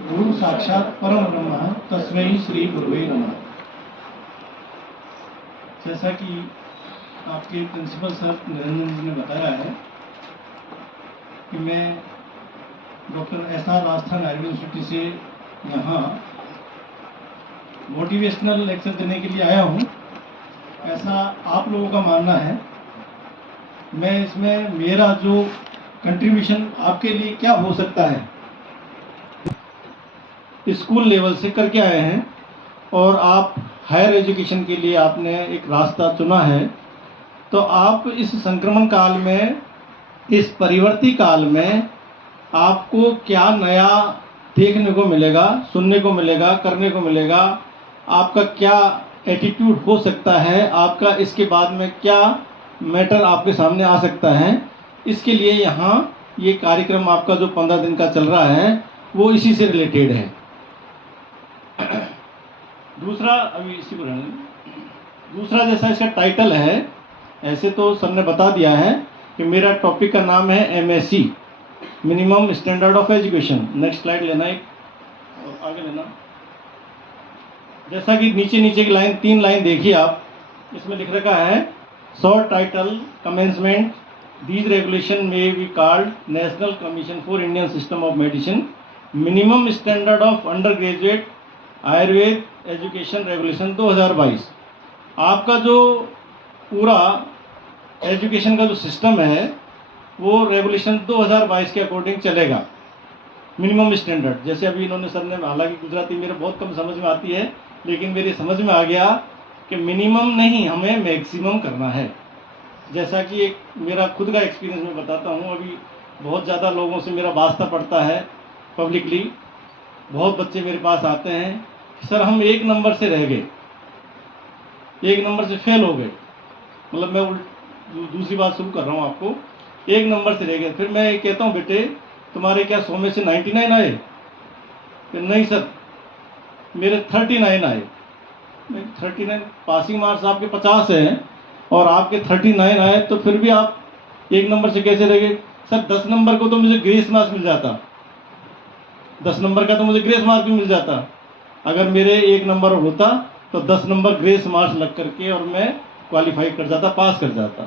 गुरु साक्षात परम ब्रह्म तस्मै श्री गुरुवे नमः। जैसा कि आपके प्रिंसिपल सर निरंजन जी ने बताया है कि मैं doctor SR Rajasthan Ayurveda university से यहाँ मोटिवेशनल लेक्चर देने के लिए आया हूँ, ऐसा आप लोगों का मानना है। मैं इसमें मेरा जो कंट्रीब्यूशन आपके लिए क्या हो सकता है, स्कूल लेवल से करके आए हैं और आप हायर एजुकेशन के लिए आपने एक रास्ता चुना है, तो आप इस संक्रमण काल में, इस परिवर्ती काल में आपको क्या नया देखने को मिलेगा, सुनने को मिलेगा, करने को मिलेगा, आपका क्या एटीट्यूड हो सकता है, आपका इसके बाद में क्या मैटर आपके सामने आ सकता है। इसके लिए यहाँ ये कार्यक्रम आपका जो 15 दिन का चल रहा है वो इसी से रिलेटेड है। दूसरा, अभी इसी को रहने दें। दूसरा, जैसा इसका टाइटल है, ऐसे तो सर ने बता दिया है कि मेरा टॉपिक का नाम है MSc, minimum standard of education. Next slide लेना एक और आगे लेना। जैसा कि नीचे नीचे की लाइन, 3 लाइन देखिए आप, इसमें लिख रखा है short title commencement, these regulation may be called national commission for Indian system of medicine, minimum standard of undergraduate Ayurveda education regulation 2022। आपका जो पूरा एजुकेशन का जो सिस्टम है वो रेगुलेशन 2022 के अकॉर्डिंग चलेगा। मिनिमम स्टैंडर्ड, जैसे अभी इन्होंने सर ने, हालांकि गुजराती मेरे बहुत कम समझ में आती है, लेकिन मेरी समझ में आ गया कि मिनिमम नहीं, हमें मैक्सिमम करना है। जैसा कि एक मेरा खुद का एक्सपीरियंस मैं बताता हूँ। अभी बहुत ज़्यादा लोगों से मेरा वास्ता पड़ता है पब्लिकली। बहुत बच्चे मेरे पास आते हैं, सर हम 1 नंबर से रह गए, 1 नंबर से फेल हो गए। मतलब मैं दूसरी बात शुरू कर रहा हूँ आपको, 1 नंबर से रह गए। फिर मैं कहता हूँ, बेटे तुम्हारे क्या 100 में से 99 आए? फिर नहीं सर, मेरे 39 आए। 39 पासिंग मार्क्स आपके 50 हैं और आपके 39 आए, तो फिर भी आप 1 नंबर से कैसे रह गए? सर 10 नंबर को तो मुझे ग्रेस मार्क्स मिल जाता, 10 नंबर का तो मुझे ग्रेस मार्क्स भी मिल जाता। अगर मेरे 1 नंबर होता तो 10 नंबर ग्रेस मार्क्स लग करके और मैं क्वालिफाई कर जाता, पास कर जाता।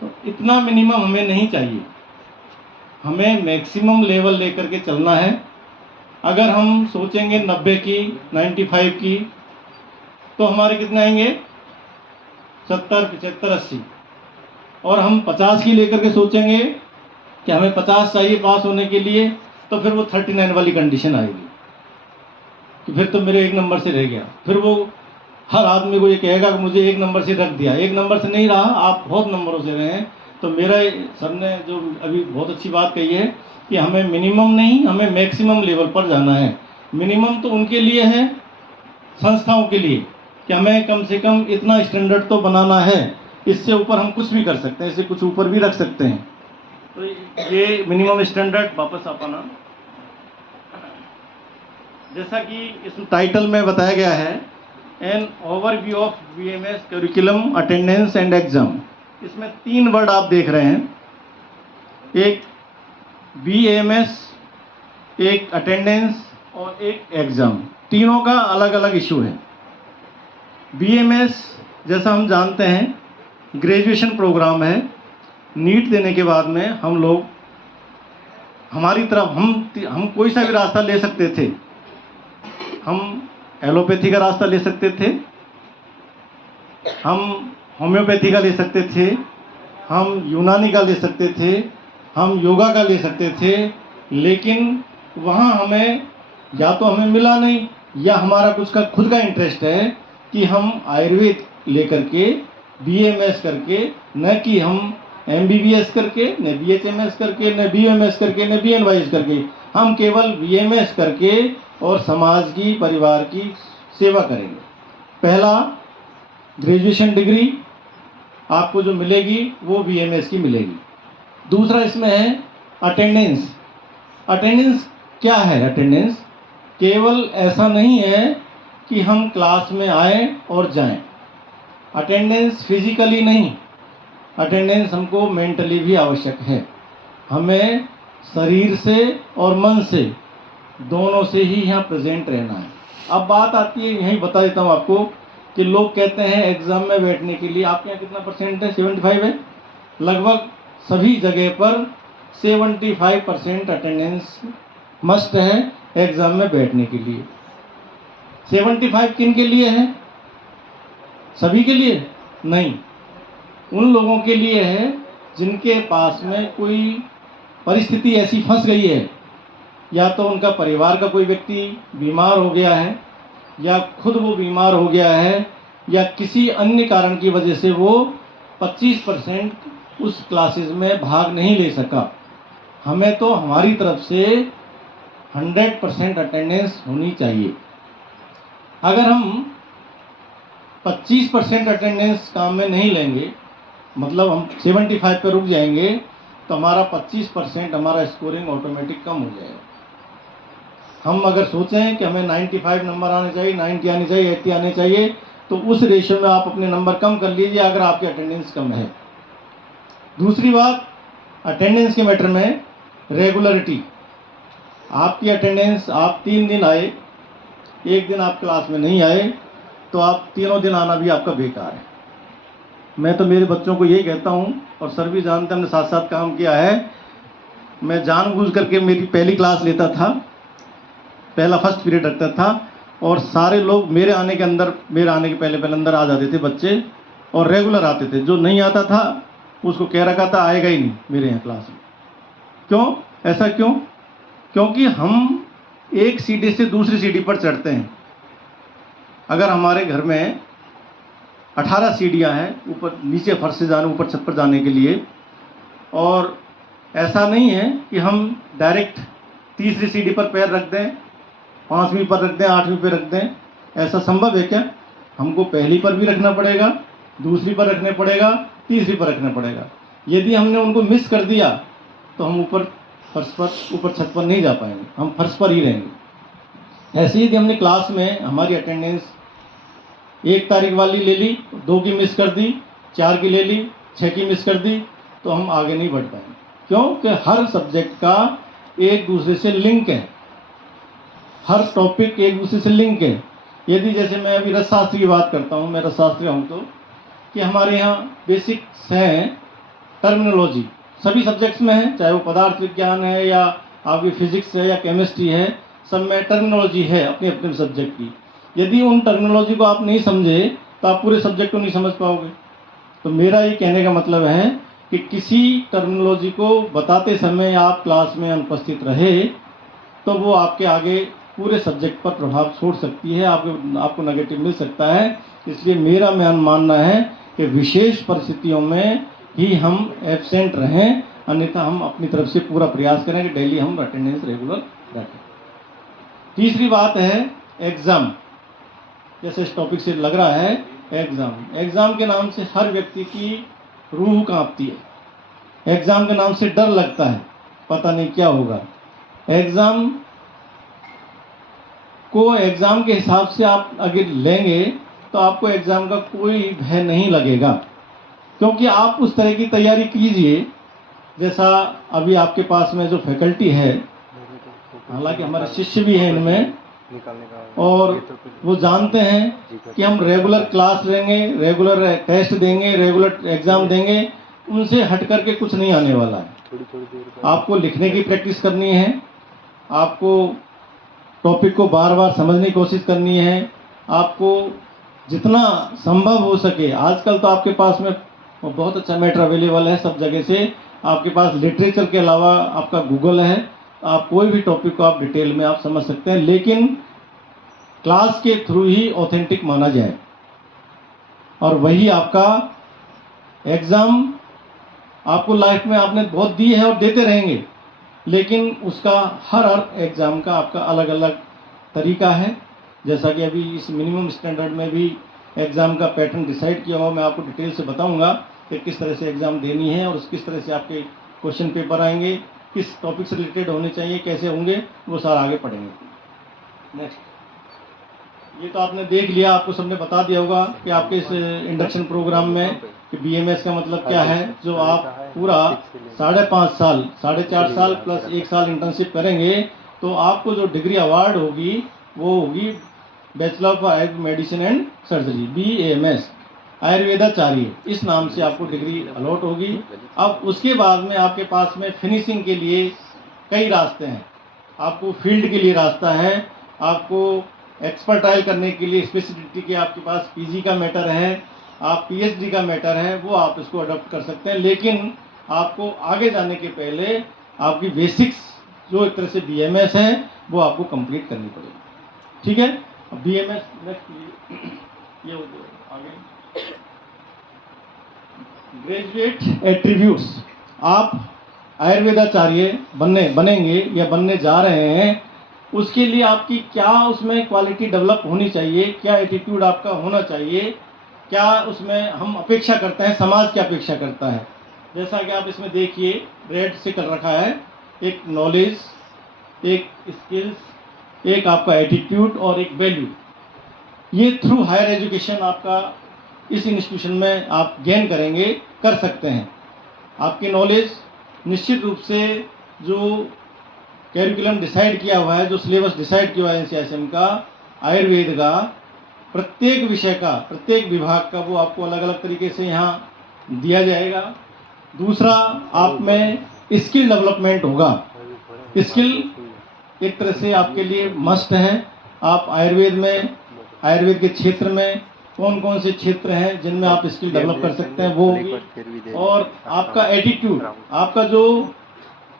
तो इतना मिनिमम हमें नहीं चाहिए, हमें मैक्सिमम लेवल लेकर के चलना है। अगर हम सोचेंगे 90 की, 95 की, तो हमारे कितने आएंगे? 70, 75, 80। और हम 50 की लेकर के सोचेंगे कि हमें 50 चाहिए पास होने के लिए, तो फिर वो 39 वाली कंडीशन आएगी कि फिर तो मेरे 1 नंबर से रह गया। फिर वो हर आदमी को ये कहेगा कि मुझे 1 नंबर से रख दिया। 1 नंबर से नहीं रहा, आप बहुत नंबरों से रहे हैं। तो मेरा, सर ने जो अभी बहुत अच्छी बात कही है कि हमें मिनिमम नहीं, हमें मैक्सिमम लेवल पर जाना है। मिनिमम तो उनके लिए है, संस्थाओं के लिए, कि हमें कम से कम इतना स्टैंडर्ड तो बनाना है, इससे ऊपर हम कुछ भी कर सकते हैं, इससे कुछ ऊपर भी रख सकते हैं। तो ये मिनिमम स्टैंडर्ड, वापस आप आना। जैसा कि इस टाइटल में बताया गया है, an overview of BMS curriculum, attendance and exam. इसमें 3 वर्ड आप देख रहे हैं, एक BMS, एक अटेंडेंस और एक एग्जाम। तीनों का अलग अलग इशू है। BMS जैसा हम जानते हैं ग्रेजुएशन प्रोग्राम है। नीट देने के बाद में हम लोग, हमारी तरफ हम कोई सा भी रास्ता ले सकते थे। हम एलोपैथी का रास्ता ले सकते थे, हम होम्योपैथी का ले सकते थे, हम यूनानी का ले सकते थे, हम योगा का ले सकते थे। लेकिन वहाँ हमें या तो हमें मिला नहीं, या हमारा कुछ का खुद का इंटरेस्ट है कि हम आयुर्वेद लेकर के BMS करके, न कि हम MBBS करके, न BHMS करके, न BMS करके, न BNYS करके, हम केवल BMS करके और समाज की, परिवार की सेवा करेंगे। पहला, ग्रेजुएशन डिग्री आपको जो मिलेगी वो BMS की मिलेगी। दूसरा इसमें है अटेंडेंस। अटेंडेंस क्या है? अटेंडेंस केवल ऐसा नहीं है कि हम क्लास में आए और जाएं। अटेंडेंस फिजिकली नहीं, अटेंडेंस हमको मेंटली भी आवश्यक है। हमें शरीर से और मन से दोनों से ही यहाँ प्रेजेंट रहना है। अब बात आती है, यहीं बता देता हूँ आपको, कि लोग कहते हैं एग्ज़ाम में बैठने के लिए आपके यहाँ कितना परसेंट है, 75 है। लगभग सभी जगह पर 75% अटेंडेंस मस्ट है एग्ज़ाम में बैठने के लिए। 75 किन के लिए है? सभी के लिए नहीं, उन लोगों के लिए है जिनके पास में कोई परिस्थिति ऐसी फंस गई है, या तो उनका परिवार का कोई व्यक्ति बीमार हो गया है, या खुद वो बीमार हो गया है, या किसी अन्य कारण की वजह से वो 25% उस क्लासेस में भाग नहीं ले सका। हमें तो हमारी तरफ से 100% अटेंडेंस होनी चाहिए। अगर हम 25% अटेंडेंस काम में नहीं लेंगे, मतलब हम 75 पे रुक जाएंगे, तो हमारा 25% हमारा स्कोरिंग ऑटोमेटिक कम हो जाएगा। हम अगर सोचें कि हमें 95 नंबर आने चाहिए, 90 आने चाहिए, 80 आने चाहिए, तो उस रेशियो में आप अपने नंबर कम कर लीजिए अगर आपकी अटेंडेंस कम है। दूसरी बात, अटेंडेंस के मैटर में रेगुलरिटी। आपकी अटेंडेंस, आप 3 दिन आए, एक दिन आप क्लास में नहीं आए, तो आप तीनों दिन आना भी आपका बेकार है। मैं तो मेरे बच्चों को यही कहता हूँ, और सर भी जानते हैं, हमने साथ साथ काम किया है। मैं जानबूझ करके मेरी पहली क्लास लेता था, पहला फर्स्ट पीरियड रखता था, और सारे लोग मेरे आने के पहले अंदर आ जाते थे बच्चे, और रेगुलर आते थे। जो नहीं आता था उसको कह रखा था आएगा ही नहीं मेरे यहाँ क्लास में। क्यों? ऐसा क्यों? क्योंकि हम एक सीढ़ी से दूसरी सीढ़ी पर चढ़ते हैं। अगर हमारे घर में 18 सीढ़ियाँ हैं, ऊपर नीचे फर्श से जाने, ऊपर छत पर जाने के लिए, और ऐसा नहीं है कि हम डायरेक्ट तीसरी सीढ़ी पर पैर रख दें, 5वीं पर रख दें, 8वीं पर रख दें। ऐसा संभव है क्या? हमको पहली पर भी रखना पड़ेगा, दूसरी पर रखना पड़ेगा, तीसरी पर रखना पड़ेगा। यदि हमने उनको मिस कर दिया तो हम ऊपर छत पर नहीं जा पाएंगे, हम फर्श पर ही रहेंगे। ऐसे ही यदि हमने क्लास में हमारी अटेंडेंस 1 तारीख वाली ले ली, 2 की मिस कर दी, 4 की ले ली, 6 की मिस कर दी, तो हम आगे नहीं बढ़ पाएंगे। क्योंकि हर सब्जेक्ट का एक दूसरे से लिंक है, हर टॉपिक एक दूसरे से लिंक है। यदि जैसे मैं अभी रसशास्त्र की बात करता हूँ, मैं रसशास्त्री हूँ, तो कि हमारे यहाँ बेसिक्स हैं, टर्मिनोलॉजी सभी सब्जेक्ट्स में है, चाहे वो पदार्थ विज्ञान है या आपकी फिजिक्स है या केमिस्ट्री है, सब में टर्मिनोलॉजी है अपने अपने सब्जेक्ट की। यदि उन टर्मिनोलॉजी को आप नहीं समझे तो आप पूरे सब्जेक्ट को नहीं समझ पाओगे। तो मेरा ये कहने का मतलब है कि किसी टर्मिनोलॉजी को बताते समय आप क्लास में अनुपस्थित रहे तो वो आपके आगे पूरे सब्जेक्ट पर प्रभाव छोड़ सकती है, आपको नेगेटिव मिल सकता है। इसलिए मेरा मानना है कि विशेष परिस्थितियों में ही हम एब्सेंट रहें, अन्यथा हम अपनी तरफ से पूरा प्रयास करें कि डेली हम अटेंडेंस रेगुलर रखें। तीसरी बात है एग्ज़ाम। जैसे इस टॉपिक से लग रहा है एग्ज़ाम के नाम से हर व्यक्ति की रूह कांपती है। एग्ज़ाम के नाम से डर लगता है, पता नहीं क्या होगा। एग्ज़ाम के हिसाब से आप अगर लेंगे तो आपको एग्ज़ाम का कोई भय नहीं लगेगा, क्योंकि आप उस तरह की तैयारी कीजिए जैसा अभी आपके पास में जो फैकल्टी है, हालांकि हमारे शिष्य भी हैं इनमें, और वो जानते हैं कि हम रेगुलर क्लास लेंगे, रेगुलर टेस्ट देंगे, रेगुलर एग्ज़ाम देंगे, उनसे हट करके कुछ नहीं आने वाला है। आपको लिखने की प्रैक्टिस करनी है, आपको टॉपिक को बार बार समझने की कोशिश करनी है, आपको जितना संभव हो सके। आजकल तो आपके पास में बहुत अच्छा मैटर अवेलेबल है सब जगह से, आपके पास लिटरेचर के अलावा आपका गूगल है, आप कोई भी टॉपिक को आप डिटेल में आप समझ सकते हैं, लेकिन क्लास के थ्रू ही ऑथेंटिक माना जाए, और वही आपका एग्ज़ाम आपको लाइफ में आपने बहुत दी है और देते रहेंगे, लेकिन उसका हर एग्ज़ाम का आपका अलग अलग तरीका है। जैसा कि अभी इस मिनिमम स्टैंडर्ड में भी एग्ज़ाम का पैटर्न डिसाइड किया हुआ, मैं आपको डिटेल से बताऊंगा कि किस तरह से एग्ज़ाम देनी है और किस तरह से आपके क्वेश्चन पेपर आएंगे, किस टॉपिक से रिलेटेड होने चाहिए, कैसे होंगे, वो सारा आगे पढ़ेंगे। नेक्स्ट, ये तो आपने देख लिया, आपको सबने बता दिया होगा कि आपके इस इंडक्शन प्रोग्राम में कि BMS का मतलब क्या है, जो आप पूरा 5.5 साल, 4.5 साल प्लस 1 साल इंटर्नशिप करेंगे, तो आपको जो डिग्री अवार्ड होगी वो होगी bachelor of Ayurveda medicine and surgery, BAMS, आयुर्वेदाचार्य, इस नाम से आपको डिग्री अलॉट होगी। अब उसके बाद में आपके पास में फिनिशिंग के लिए कई रास्ते हैं। आपको फील्ड के लिए रास्ता है, आपको एक्सपर्टाइल करने के लिए स्पेसिफिसिटी के आपके पास PG का मैटर है, आप PhD का मैटर है, वो आप इसको अडॉप्ट कर सकते हैं। लेकिन आपको आगे जाने के पहले आपकी बेसिक्स जो एक तरह से BMS है वो आपको कंप्लीट करनी पड़ेगी, ठीक है। BMS नेक्स्ट ये हो गया आगे। ग्रेजुएट एट्रीब्यूट्स, आप आयुर्वेदाचार्य बनेंगे या बनने जा रहे हैं, उसके लिए आपकी क्या उसमें क्वालिटी डेवलप होनी चाहिए, क्या एटीट्यूड आपका होना चाहिए, क्या उसमें हम अपेक्षा करते हैं, समाज क्या अपेक्षा करता है। जैसा कि आप इसमें देखिए रेड से कर रखा है, एक नॉलेज, एक स्किल्स, एक आपका एटीट्यूड और एक वैल्यू। ये थ्रू हायर एजुकेशन आपका इस इंस्टीट्यूशन में आप गेन करेंगे, कर सकते हैं। आपकी नॉलेज निश्चित रूप से जो कैरिकुलम डिसाइड किया हुआ है, जो सिलेबस डिसाइड किया हुआ है NCISM का, आयुर्वेद का, प्रत्येक विषय का, प्रत्येक विभाग का, वो आपको अलग अलग तरीके से यहाँ दिया जाएगा। दूसरा, आप में स्किल डेवलपमेंट होगा। स्किल एक तरह से आपके लिए मस्ट है। आप आयुर्वेद के क्षेत्र में कौन कौन से क्षेत्र हैं जिनमें आप स्किल डेवलप कर सकते हैं, वो होगी। और आपका एटीट्यूड, आपका जो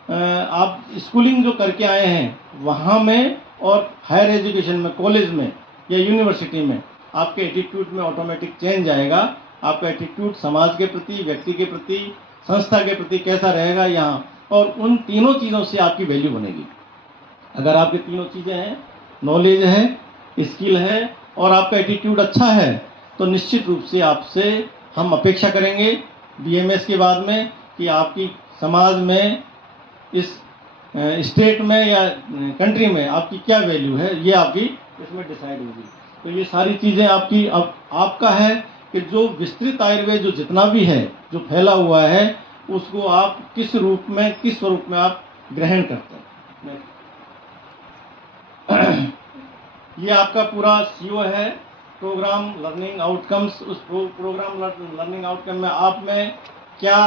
आप स्कूलिंग जो करके आए हैं वहाँ में और हायर एजुकेशन में, कॉलेज में या यूनिवर्सिटी में, आपके एटीट्यूड में ऑटोमेटिक चेंज आएगा। आपका एटीट्यूड समाज के प्रति, व्यक्ति के प्रति, संस्था के प्रति कैसा रहेगा यहाँ, और उन तीनों चीज़ों से आपकी वैल्यू बनेगी। अगर आपकी तीनों चीज़ें हैं, नॉलेज है, स्किल है और आपका एटीट्यूड अच्छा है, तो निश्चित रूप से आपसे हम अपेक्षा करेंगे BMS के बाद में कि आपकी समाज में, इस स्टेट में या कंट्री में आपकी क्या वैल्यू है, ये आपकी इसमें डिसाइड होगी। तो ये सारी चीज़ें आपकी, अब आपका है कि जो विस्तृत आयुर्वेद जो जितना भी है, जो फैला हुआ है, उसको आप किस रूप में, किस स्वरूप में आप ग्रहण करते हैं। ये आपका पूरा CO है, प्रोग्राम लर्निंग आउटकम्स। उस प्रोग्राम लर्निंग आउटकम में आप में क्या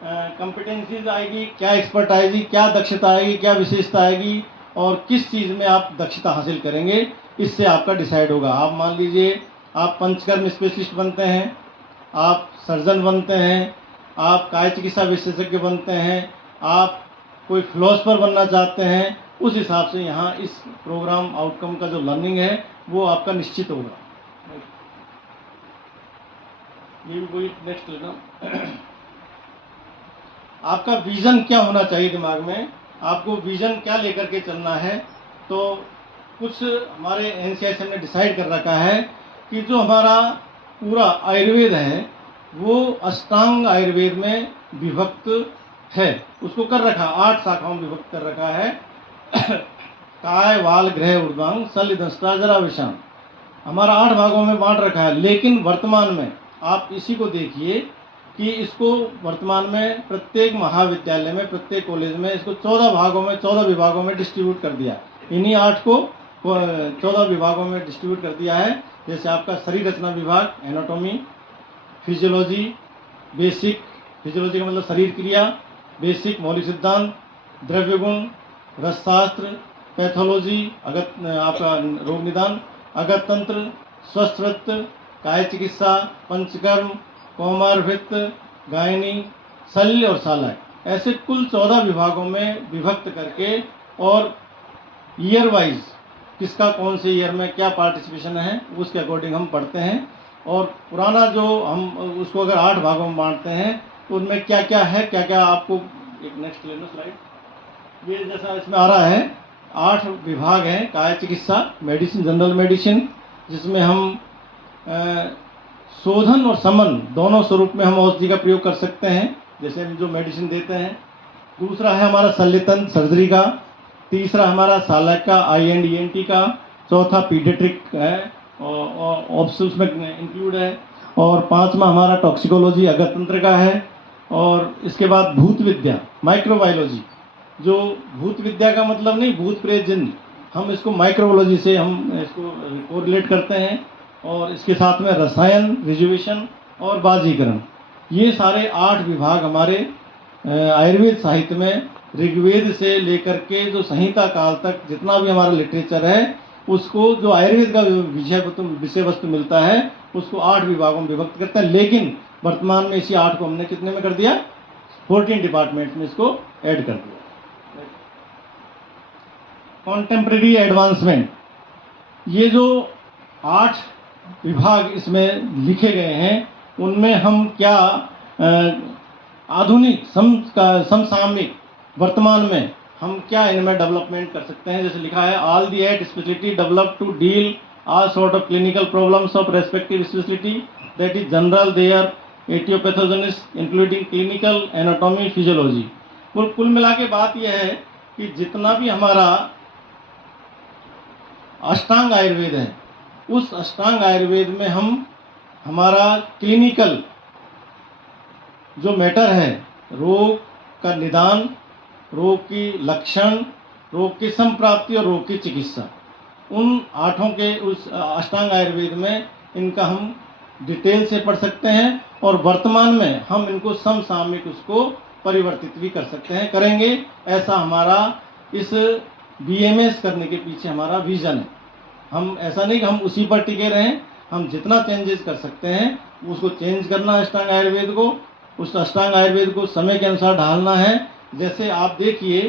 कॉम्पिटेंसीज आएगी, क्या एक्सपर्ट आएगी, क्या दक्षता आएगी, क्या विशेषता आएगी और किस चीज़ में आप दक्षता हासिल करेंगे, इससे आपका डिसाइड होगा। आप मान लीजिए आप पंचकर्म स्पेशलिस्ट बनते हैं, आप सर्जन बनते हैं, आप काय चिकित्सा विशेषज्ञ बनते हैं, आप कोई फिलोसफर बनना चाहते हैं, उस हिसाब से यहाँ इस प्रोग्राम आउटकम का जो लर्निंग है वो आपका निश्चित होगा। ये भी कोई नेक्स्ट लेना। आपका विजन क्या होना चाहिए दिमाग में, आपको विजन क्या लेकर के चलना है। तो कुछ हमारे NCISM ने डिसाइड कर रखा है कि जो हमारा पूरा आयुर्वेद है वो अष्टांग आयुर्वेद में विभक्त है, उसको कर रखा 8 शाखाओं में विभक्त कर रखा है। काय, वाल, ग्रह, ऊर्ध्वांग, शल्य, दंष्टा, जरा, विषाण, हमारा 8 भागों में बांट रखा है। लेकिन वर्तमान में आप इसी को देखिए कि इसको वर्तमान में प्रत्येक महाविद्यालय में, प्रत्येक कॉलेज में इसको 14 भागों में, 14 विभागों में डिस्ट्रीब्यूट कर दिया। इन्हीं 8 को 14 विभागों में डिस्ट्रीब्यूट कर दिया है। जैसे आपका शरीर रचना विभाग, एनाटॉमी, फिजियोलॉजी, बेसिक, फिजियोलॉजी का मतलब शरीर क्रिया, बेसिक मौलिक सिद्धांत, द्रव्य गुण, रसशास्त्र, पैथोलॉजी, आपका रोग निदान, अगत तंत्र, स्वस्थवृत्त, काय चिकित्सा, पंचकर्म, कौमारभृत्त, गायनी, शल्य और शालाय, ऐसे कुल 14 विभागों में विभक्त करके और ईयर वाइज किसका कौन से ईयर में क्या पार्टिसिपेशन है उसके अकॉर्डिंग हम पढ़ते हैं। और पुराना जो हम उसको अगर 8 भागों में बांटते हैं तो उनमें क्या क्या है, क्या क्या आपको, एक नेक्स्ट ले लो स्लाइड। ये जैसा इसमें आ रहा है 8 विभाग हैं। काय चिकित्सा, मेडिसिन, जनरल मेडिसिन, जिसमें हम शोधन और समन दोनों स्वरूप में हम औषधि का प्रयोग कर सकते हैं, जैसे हम जो मेडिसिन देते हैं। दूसरा है हमारा शल्यतंत्र, सर्जरी का। तीसरा हमारा शालाय का, IND-ENT का। चौथा पीडियाट्रिक है और ऑप्शंस में इंक्लूड है। और 5वां हमारा टॉक्सिकोलॉजी, अगतंत्र का है। और इसके बाद भूत विद्या, माइक्रोबायोलॉजी, जो भूत विद्या का मतलब नहीं, भूत प्रेत जिन, हम इसको माइक्रोबायोलॉजी से हम इसको कोरिलेट करते हैं। और इसके साथ में रसायन, रिजर्वेशन और बाजीकरण, ये सारे 8 विभाग हमारे आयुर्वेद साहित्य में ऋग्वेद से लेकर के जो संहिता काल तक जितना भी हमारा लिटरेचर है, उसको जो आयुर्वेद का विषय वस्तु मिलता है उसको 8 विभागों में विभक्त करते हैं। लेकिन वर्तमान में इसी 8 को हमने कितने में कर दिया, 14 डिपार्टमेंट में इसको ऐड कर दिया। कॉन्टेम्प्रेरी एडवांसमेंट, ये जो 8 विभाग इसमें लिखे गए हैं उनमें हम क्या आधुनिक समसामयिक वर्तमान में हम क्या इनमें डेवलपमेंट कर सकते हैं। जैसे लिखा है, all the 8 speciality develop to deal all sort of clinical problems of respective speciality, that is general, their aetiopathogenesis including clinical, anatomy, physiology. कुल मिला के बात यह है कि जितना भी हमारा अष्टांग आयुर्वेद है, उस अष्टांग आयुर्वेद में हम हमारा क्लिनिकल जो मैटर है, रोग का निदान, रोग की लक्षण, रोग की संप्राप्ति और रोग की चिकित्सा, उन 8 के उस अष्टांग आयुर्वेद में इनका हम डिटेल से पढ़ सकते हैं। और वर्तमान में हम इनको समसामयिक उसको परिवर्तित भी कर सकते हैं, करेंगे। ऐसा हमारा इस BMS करने के पीछे हमारा विजन है। हम ऐसा नहीं कि हम उसी पर टिके रहें, हम जितना चेंजेस कर सकते हैं उसको चेंज करना है। अष्टांग आयुर्वेद को, उस अष्टांग आयुर्वेद को समय के अनुसार ढालना है। जैसे आप देखिए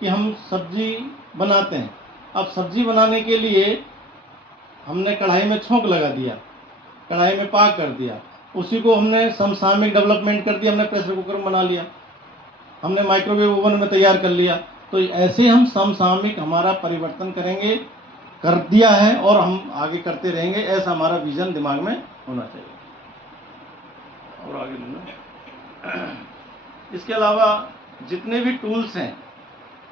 कि हम सब्जी बनाते हैं, अब सब्जी बनाने के लिए हमने कढ़ाई में छोंक लगा दिया, कढ़ाई में पाक कर दिया, उसी को हमने समसामयिक डेवलपमेंट कर दिया, हमने प्रेशर कुकर में बना लिया, हमने माइक्रोवेव ओवन में तैयार कर लिया। तो ऐसे हम समसामयिक हमारा परिवर्तन करेंगे, कर दिया है और हम आगे करते रहेंगे। ऐसा हमारा विजन दिमाग में होना चाहिए। और आगे लेना, इसके अलावा जितने भी टूल्स हैं,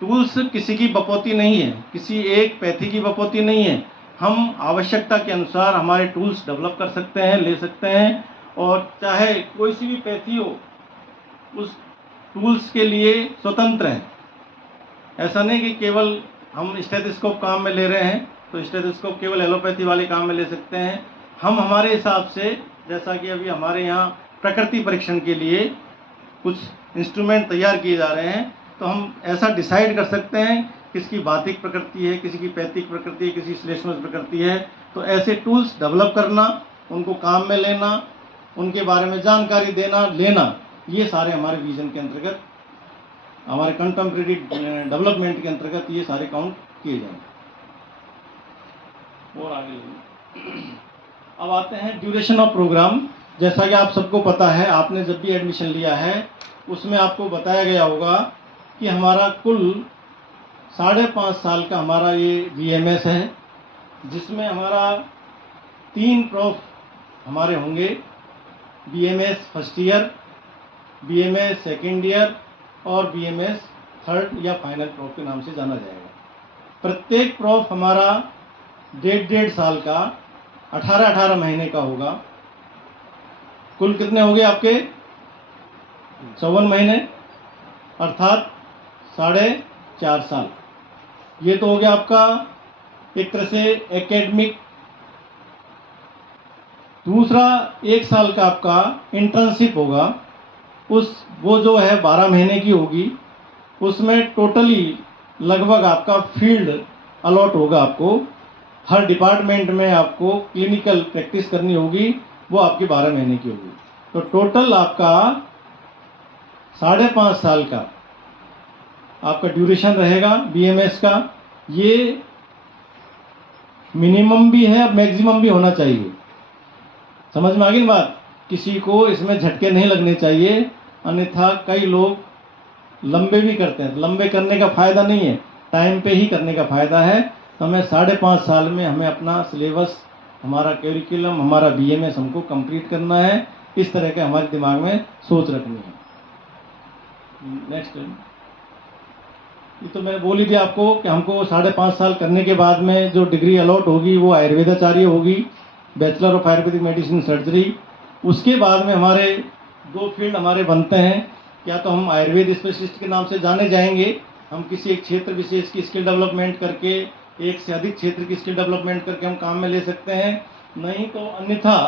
टूल्स किसी की बपौती नहीं है, किसी एक पैथी की बपौती नहीं है। हम आवश्यकता के अनुसार हमारे टूल्स डेवलप कर सकते हैं, ले सकते हैं। और चाहे कोई सी भी पैथी हो, उस टूल्स के लिए स्वतंत्र है। ऐसा नहीं कि केवल हम स्टेथोस्कोप काम में ले रहे हैं तो स्टेथोस्कोप केवल एलोपैथी वाले काम में ले सकते हैं। हम हमारे हिसाब से, जैसा कि अभी हमारे यहाँ प्रकृति परीक्षण के लिए कुछ इंस्ट्रूमेंट तैयार किए जा रहे हैं, तो हम ऐसा डिसाइड कर सकते हैं किसकी बातिक प्रकृति है, किसी की पैथिक प्रकृति है, किसी श्लेष्मस प्रकृति है। तो ऐसे टूल्स डेवलप करना, उनको काम में लेना, उनके बारे में जानकारी देना, लेना, ये सारे हमारे विजन के अंतर्गत, हमारे कंटेम्प्रेरी डेवलपमेंट के अंतर्गत ये सारे काउंट किए जाएंगे। और आगे अब आते हैं ड्यूरेशन ऑफ प्रोग्राम। जैसा कि आप सबको पता है, आपने जब भी एडमिशन लिया है उसमें आपको बताया गया होगा कि हमारा कुल 5.5 साल का हमारा ये BMS है, जिसमें हमारा 3 प्रोफ हमारे होंगे, BMS first year, BMS second year और BMS थर्ड या फाइनल प्रोफ के नाम से जाना जाएगा। प्रत्येक प्रोफ हमारा 1.5 साल का 18 महीने का होगा। कुल कितने हो गए आपके? 54 महीने, अर्थात 4.5 साल। ये तो हो गया आपका एक तरह से एकेडमिक। दूसरा 1 साल का आपका इंटर्नशिप होगा, वो जो है 12 महीने की होगी। उसमें टोटली लगभग आपका फील्ड अलॉट होगा आपको, हर डिपार्टमेंट में आपको क्लिनिकल प्रैक्टिस करनी होगी, वो आपकी 12 महीने की होगी। तो टोटल आपका 5.5 साल का आपका ड्यूरेशन रहेगा BMS का। ये मिनिमम भी है और मैक्सिमम भी होना चाहिए। समझ में आ गई बात? किसी को इसमें झटके नहीं लगने चाहिए, अन्यथा कई लोग लंबे भी करते हैं। लंबे करने का फ़ायदा नहीं है, टाइम पे ही करने का फ़ायदा है। तो हमें 5.5 साल में हमें अपना सिलेबस, हमारा करिकुलम, हमारा BMS हमको कंप्लीट करना है। इस तरह के हमारे दिमाग में सोच रखनी है। नेक्स्ट, ये तो मैंने बोल ही दिया आपको कि हमको 5.5 साल करने के बाद में जो डिग्री अलॉट होगी वो आयुर्वेदाचार्य होगी, bachelor of Ayurvedic medicine surgery. उसके बाद में हमारे 2 फील्ड हमारे बनते हैं, या तो हम आयुर्वेद स्पेशलिस्ट के नाम से जाने जाएंगे, हम किसी एक क्षेत्र विशेष की स्किल डेवलपमेंट करके, एक से अधिक क्षेत्र की स्किल डेवलपमेंट करके हम काम में ले सकते हैं। नहीं तो अन्यथा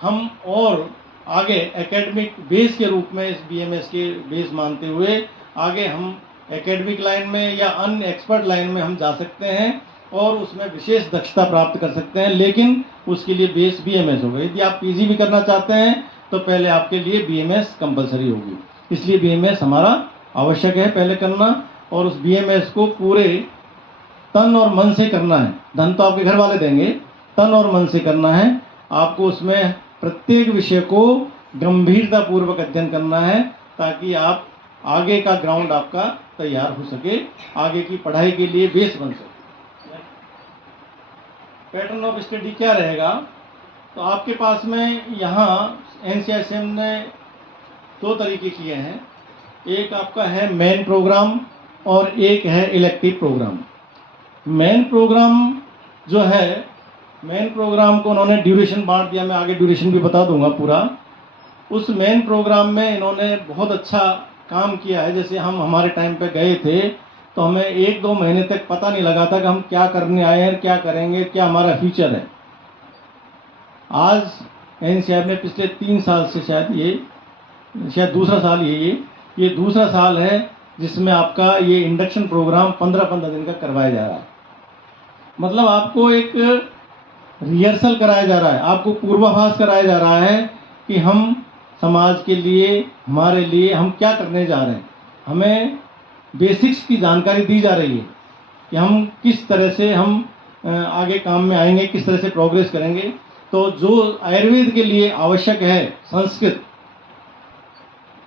हम और आगे एकेडमिक बेस के रूप में इस बीएमएस के बेस मानते हुए आगे हम एकेडमिक लाइन में या अन्य एक्सपर्ट लाइन में हम जा सकते हैं और उसमें विशेष दक्षता प्राप्त कर सकते हैं, लेकिन उसके लिए बेस बीएमएस होगा। यदि आप पीजी भी करना चाहते हैं तो पहले आपके लिए बीएमएस कंपलसरी होगी, इसलिए बीएमएस हमारा आवश्यक है पहले करना, और उस बीएमएस को पूरे तन और मन से करना है। धन तो आपके घर वाले देंगे, तन और मन से करना है। आपको उसमें प्रत्येक विषय को गंभीरतापूर्वक अध्ययन करना है ताकि आप आगे का ग्राउंड आपका तैयार हो सके, आगे की पढ़ाई के लिए बेस बन सके। पैटर्न ऑफ स्टडी क्या रहेगा? तो आपके पास में यहाँ एनसीआईएसएम ने 2 तरीके किए हैं। एक आपका है मेन प्रोग्राम और एक है इलेक्टिव प्रोग्राम। मेन प्रोग्राम जो है, मेन प्रोग्राम को उन्होंने ड्यूरेशन बांट दिया, मैं आगे ड्यूरेशन भी बता दूंगा पूरा। उस मेन प्रोग्राम में इन्होंने बहुत अच्छा काम किया है। जैसे हम हमारे टाइम पे गए थे तो हमें 1-2 महीने तक पता नहीं लगा था कि हम क्या करने आए हैं, क्या करेंगे, क्या हमारा फ्यूचर है। आज एनसीआर ने पिछले 3 साल से शायद दूसरा साल ये दूसरा साल है जिसमें आपका ये इंडक्शन प्रोग्राम 15-15 दिन का करवाया जा रहा है। मतलब आपको एक रिहर्सल कराया जा रहा है, आपको पूर्वाभास कराया जा रहा है कि हम समाज के लिए, हमारे लिए हम क्या करने जा रहे हैं। हमें बेसिक्स की जानकारी दी जा रही है कि हम किस तरह से हम आगे काम में आएंगे, किस तरह से प्रोग्रेस करेंगे। तो जो आयुर्वेद के लिए आवश्यक है संस्कृत,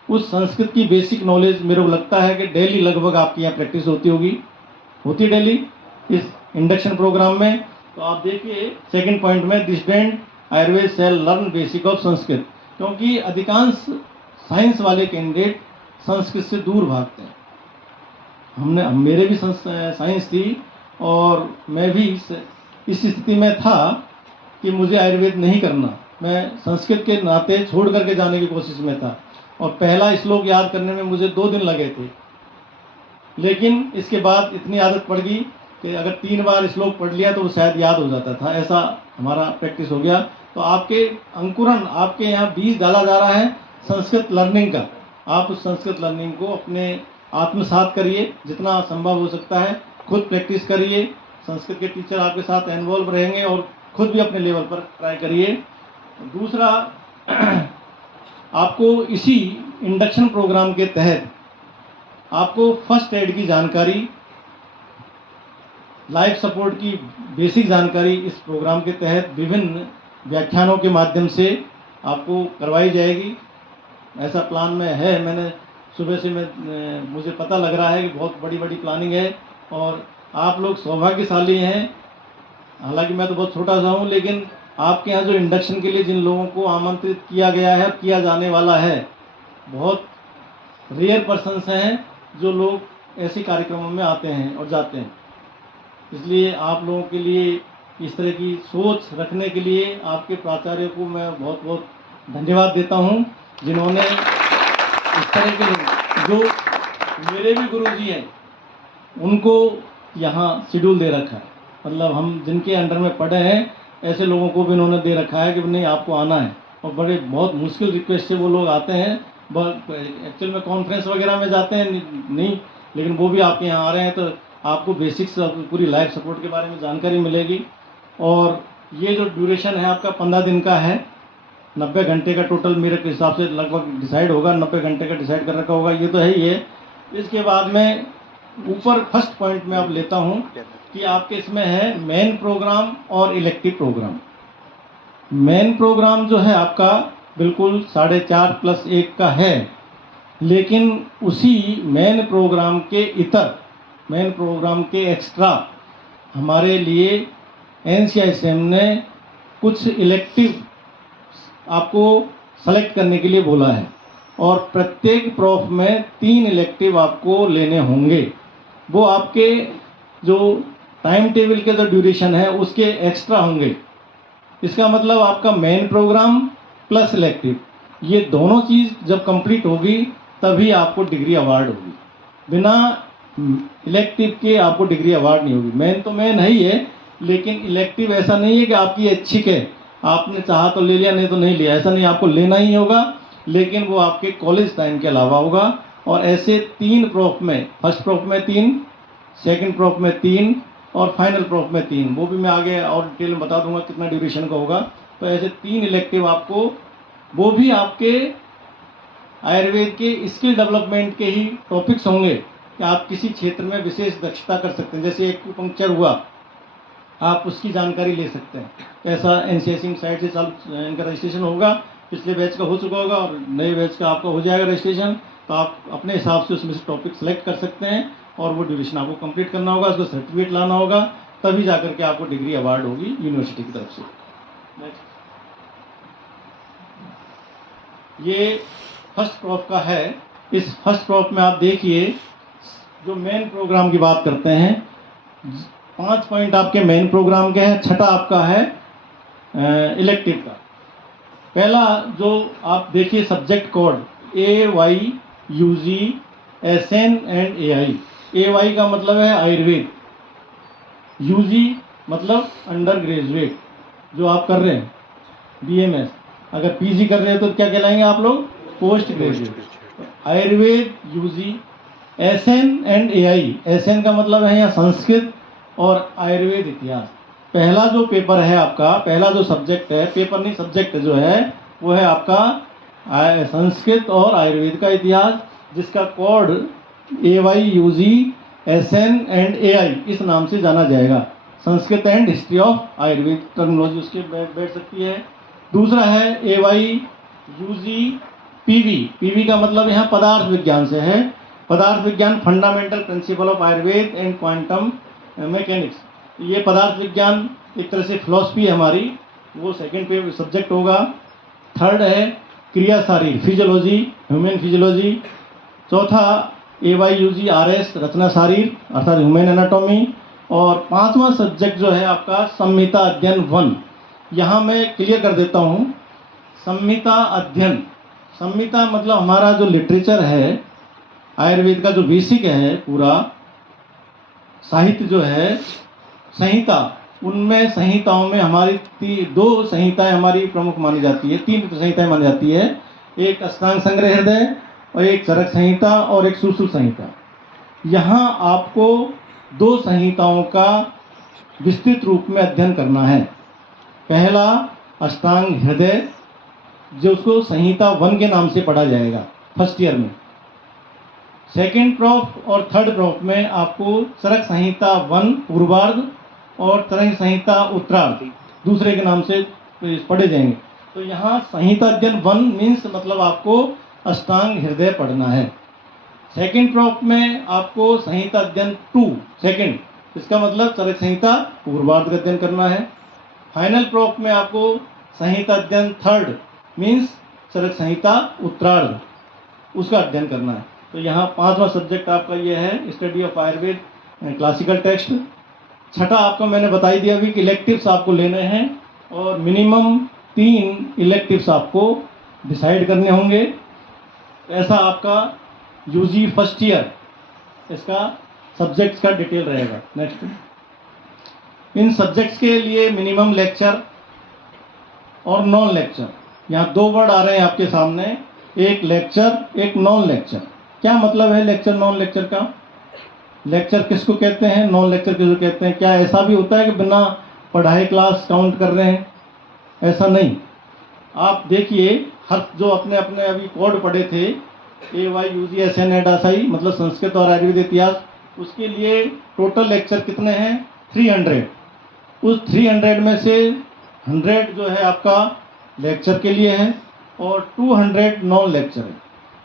उस संस्कृत की बेसिक नॉलेज मेरे को लगता है कि डेली लगभग आपकी यहाँ प्रैक्टिस होती डेली इस इंडक्शन प्रोग्राम में। तो आप देखिए सेकंड पॉइंट में, this student Ayurveda shell learn basic of Sanskrit, क्योंकि अधिकांश साइंस वाले कैंडिडेट संस्कृत से दूर भागते हैं। मेरे भी साइंस थी और मैं भी इस स्थिति में था कि मुझे आयुर्वेद नहीं करना, मैं संस्कृत के नाते छोड़ करके जाने की कोशिश में था। और पहला श्लोक याद करने में मुझे 2 दिन लगे थे, लेकिन इसके बाद इतनी आदत पड़ गई कि अगर 3 बार श्लोक पढ़ लिया तो वो शायद याद हो जाता था। ऐसा हमारा प्रैक्टिस हो गया। तो आपके अंकुरन, आपके यहाँ बीज डाला जा रहा है संस्कृत लर्निंग का। आप उस संस्कृत लर्निंग को अपने आत्मसात करिए, जितना संभव हो सकता है खुद प्रैक्टिस करिए। संस्कृत के टीचर आपके साथ इन्वॉल्व रहेंगे और खुद भी अपने लेवल पर ट्राई करिए। दूसरा, आपको इसी इंडक्शन प्रोग्राम के तहत आपको फर्स्ट एड की जानकारी, लाइफ सपोर्ट की बेसिक जानकारी इस प्रोग्राम के तहत विभिन्न व्याख्यानों के माध्यम से आपको करवाई जाएगी। ऐसा प्लान में है, मैंने सुबह से मुझे पता लग रहा है कि बहुत बड़ी प्लानिंग है और आप लोग सौभाग्यशाली हैं। हालांकि मैं तो बहुत छोटा सा हूँ, लेकिन आपके यहाँ जो इंडक्शन के लिए जिन लोगों को आमंत्रित किया गया है, किया जाने वाला है, बहुत रेयर पर्सन्स हैं जो लोग ऐसे कार्यक्रमों में आते हैं और जाते हैं। इसलिए आप लोगों के लिए इस तरह की सोच रखने के लिए आपके प्राचार्य को मैं बहुत बहुत धन्यवाद देता हूँ, जिन्होंने इस तरह के लोग, जो मेरे भी गुरुजी हैं, उनको यहाँ शेड्यूल दे रखा है। मतलब हम जिनके अंडर में पढ़े हैं, ऐसे लोगों को भी इन्होंने दे रखा है कि नहीं आपको आना है। और बहुत मुश्किल रिक्वेस्ट से वो लोग आते हैं। एक्चुअल में कॉन्फ्रेंस वगैरह में जाते हैं नहीं, लेकिन वो भी आपके यहाँ आ रहे हैं। तो आपको बेसिक्स पूरी लाइफ सपोर्ट के बारे में जानकारी मिलेगी। और ये जो ड्यूरेशन है आपका 15 दिन का है, 90 घंटे का टोटल मेरे हिसाब से लगभग डिसाइड होगा, 90 घंटे का डिसाइड कर रखा होगा, ये तो है ही है। इसके बाद में ऊपर फर्स्ट पॉइंट में अब लेता हूँ कि आपके इसमें है मेन प्रोग्राम और इलेक्टिव प्रोग्राम। मेन प्रोग्राम जो है आपका बिल्कुल 4.5+1 का है, लेकिन उसी मेन प्रोग्राम के इतर, मेन प्रोग्राम के एक्स्ट्रा हमारे लिए एनसीआईएसएम ने कुछ इलेक्टिव आपको सेलेक्ट करने के लिए बोला है। और प्रत्येक प्रोफ में 3 इलेक्टिव आपको लेने होंगे। वो आपके जो टाइम टेबल के जो ड्यूरेशन है उसके एक्स्ट्रा होंगे। इसका मतलब आपका मेन प्रोग्राम प्लस इलेक्टिव, ये दोनों चीज़ जब कंप्लीट होगी तभी आपको डिग्री अवार्ड होगी। बिना इलेक्टिव के आपको डिग्री अवार्ड नहीं होगी। मेन तो मेन है ही है, लेकिन इलेक्टिव ऐसा नहीं है कि आपकी ऐच्छिक है, आपने चाहा तो ले लिया नहीं तो नहीं लिया, ऐसा नहीं, आपको लेना ही होगा, लेकिन वो आपके कॉलेज टाइम के अलावा होगा। और ऐसे 3 प्रोफ में, फर्स्ट प्रोफ में 3, सेकंड प्रोफ में 3 और फाइनल प्रोफ में 3, वो भी मैं आगे और डिटेल में बता दूंगा कितना ड्यूरेशन का होगा। तो ऐसे 3 इलेक्टिव आपको, वो भी आपके आयुर्वेद के स्किल डेवलपमेंट के ही टॉपिक्स होंगे कि आप किसी क्षेत्र में विशेष दक्षता कर सकते हैं। जैसे एक्यूपंक्चर हुआ, आप उसकी जानकारी ले सकते हैं। ऐसा एनसीएससी साइट से इनका रजिस्ट्रेशन होगा, पिछले बैच का हो चुका होगा और नए बैच का आपका हो जाएगा रजिस्ट्रेशन। तो आप अपने हिसाब से उसमें से टॉपिक सेलेक्ट कर सकते हैं और वो ड्यूरेशन आपको कंप्लीट करना होगा, उसका सर्टिफिकेट लाना होगा, तभी जाकर के आपको डिग्री अवार्ड होगी यूनिवर्सिटी की तरफ से। नेक्स्ट, ये फर्स्ट प्रॉफ का है। इस फर्स्ट प्रॉफ में आप देखिए, जो मेन प्रोग्राम की बात करते हैं, 5 पॉइंट आपके मेन प्रोग्राम के हैं, छठा आपका है इलेक्टिव का। पहला जो आप देखिए subject code AYUG SN and AI। AY का मतलब है आयुर्वेद, UG मतलब अंडर ग्रेजुएट जो आप कर रहे हैं BMS, अगर PG कर रहे हैं तो क्या कहलाएंगे आप लोग, post graduate. Ayurveda UG, SN and AI। SN का मतलब है यहाँ संस्कृत और आयुर्वेद इतिहास। पहला जो पेपर है आपका, पहला जो सब्जेक्ट है, पेपर नहीं सब्जेक्ट जो है, वो है आपका संस्कृत और आयुर्वेद का इतिहास, जिसका code AYUG SN and AI इस नाम से जाना जाएगा। Sanskrit and history of Ayurveda terminology उसके बैठ सकती है। दूसरा है AYUG PV का मतलब यहाँ पदार्थ विज्ञान से है। पदार्थ विज्ञान fundamental principle of Ayurveda and quantum mechanics. ये पदार्थ विज्ञान एक तरह से फिलॉसफी है हमारी, वो सेकंड पे सब्जेक्ट होगा। थर्ड है क्रिया शारीर फिजियोलॉजी, ह्यूमन फिजियोलॉजी। चौथा AYUG RS रचना शारीर अर्थात ह्यूमन एनाटॉमी। और 5वां सब्जेक्ट जो है आपका संहिता अध्ययन 1। यहाँ मैं क्लियर कर देता हूँ, संहिता अध्ययन, संहिता मतलब हमारा जो लिटरेचर है आयुर्वेद का, जो बेसिक है पूरा साहित्य जो है, संहिता, उनमें संहिताओं में हमारी 2 संहिताएं हमारी प्रमुख मानी जाती है, 3 संहिताएं मानी जाती है। एक अष्टांग संग्रह हृदय और एक चरक संहिता और एक सुश्रुत संहिता। यहाँ आपको 2 संहिताओं का विस्तृत रूप में अध्ययन करना है। पहला अष्टांग हृदय, जो उसको संहिता 1 के नाम से पढ़ा जाएगा फर्स्ट ईयर में। सेकेंड प्रॉफ और थर्ड प्रॉफ में आपको चरक संहिता 1 पूर्वार्ध और चरक संहिता उत्तरार्ध दूसरे के नाम से पढ़े जाएंगे। तो यहाँ संहिता अध्ययन 1 मीन्स मतलब आपको अष्टांग हृदय पढ़ना है। सेकेंड प्रॉफ में आपको संहिता अध्ययन 2 सेकेंड, इसका मतलब चरक संहिता पूर्वार्ध का अध्ययन करना है। फाइनल प्रॉफ में आपको संहिता अध्ययन 3 मीन्स चरक संहिता उत्तरार्ध, उसका अध्ययन करना है। तो यहाँ 5वां सब्जेक्ट आपका ये है study of Ayurveda classical text. छठा आपको मैंने बताई दिया अभी कि इलेक्टिव्स आपको लेने हैं और मिनिमम 3 इलेक्टिव्स आपको डिसाइड करने होंगे। ऐसा आपका यूजी फर्स्ट ईयर इसका सब्जेक्ट्स का डिटेल रहेगा। नेक्स्ट, इन सब्जेक्ट्स के लिए मिनिमम लेक्चर और नॉन लेक्चर, यहाँ 2 वर्ड आ रहे हैं आपके सामने, एक लेक्चर एक नॉन लेक्चर। क्या मतलब है लेक्चर नॉन लेक्चर का? लेक्चर किसको कहते हैं, नॉन लेक्चर किसको कहते हैं? क्या ऐसा भी होता है कि बिना पढ़ाई क्लास काउंट कर रहे हैं? ऐसा नहीं। आप देखिए, हर जो अपने अपने अभी कोड पढ़े थे AYUG SN एंड SI मतलब संस्कृत और आयुर्वेद इतिहास, उसके लिए टोटल लेक्चर कितने हैं? 300। उस 300 में से 100 जो है आपका लेक्चर के लिए है और 200 नॉन लेक्चर है।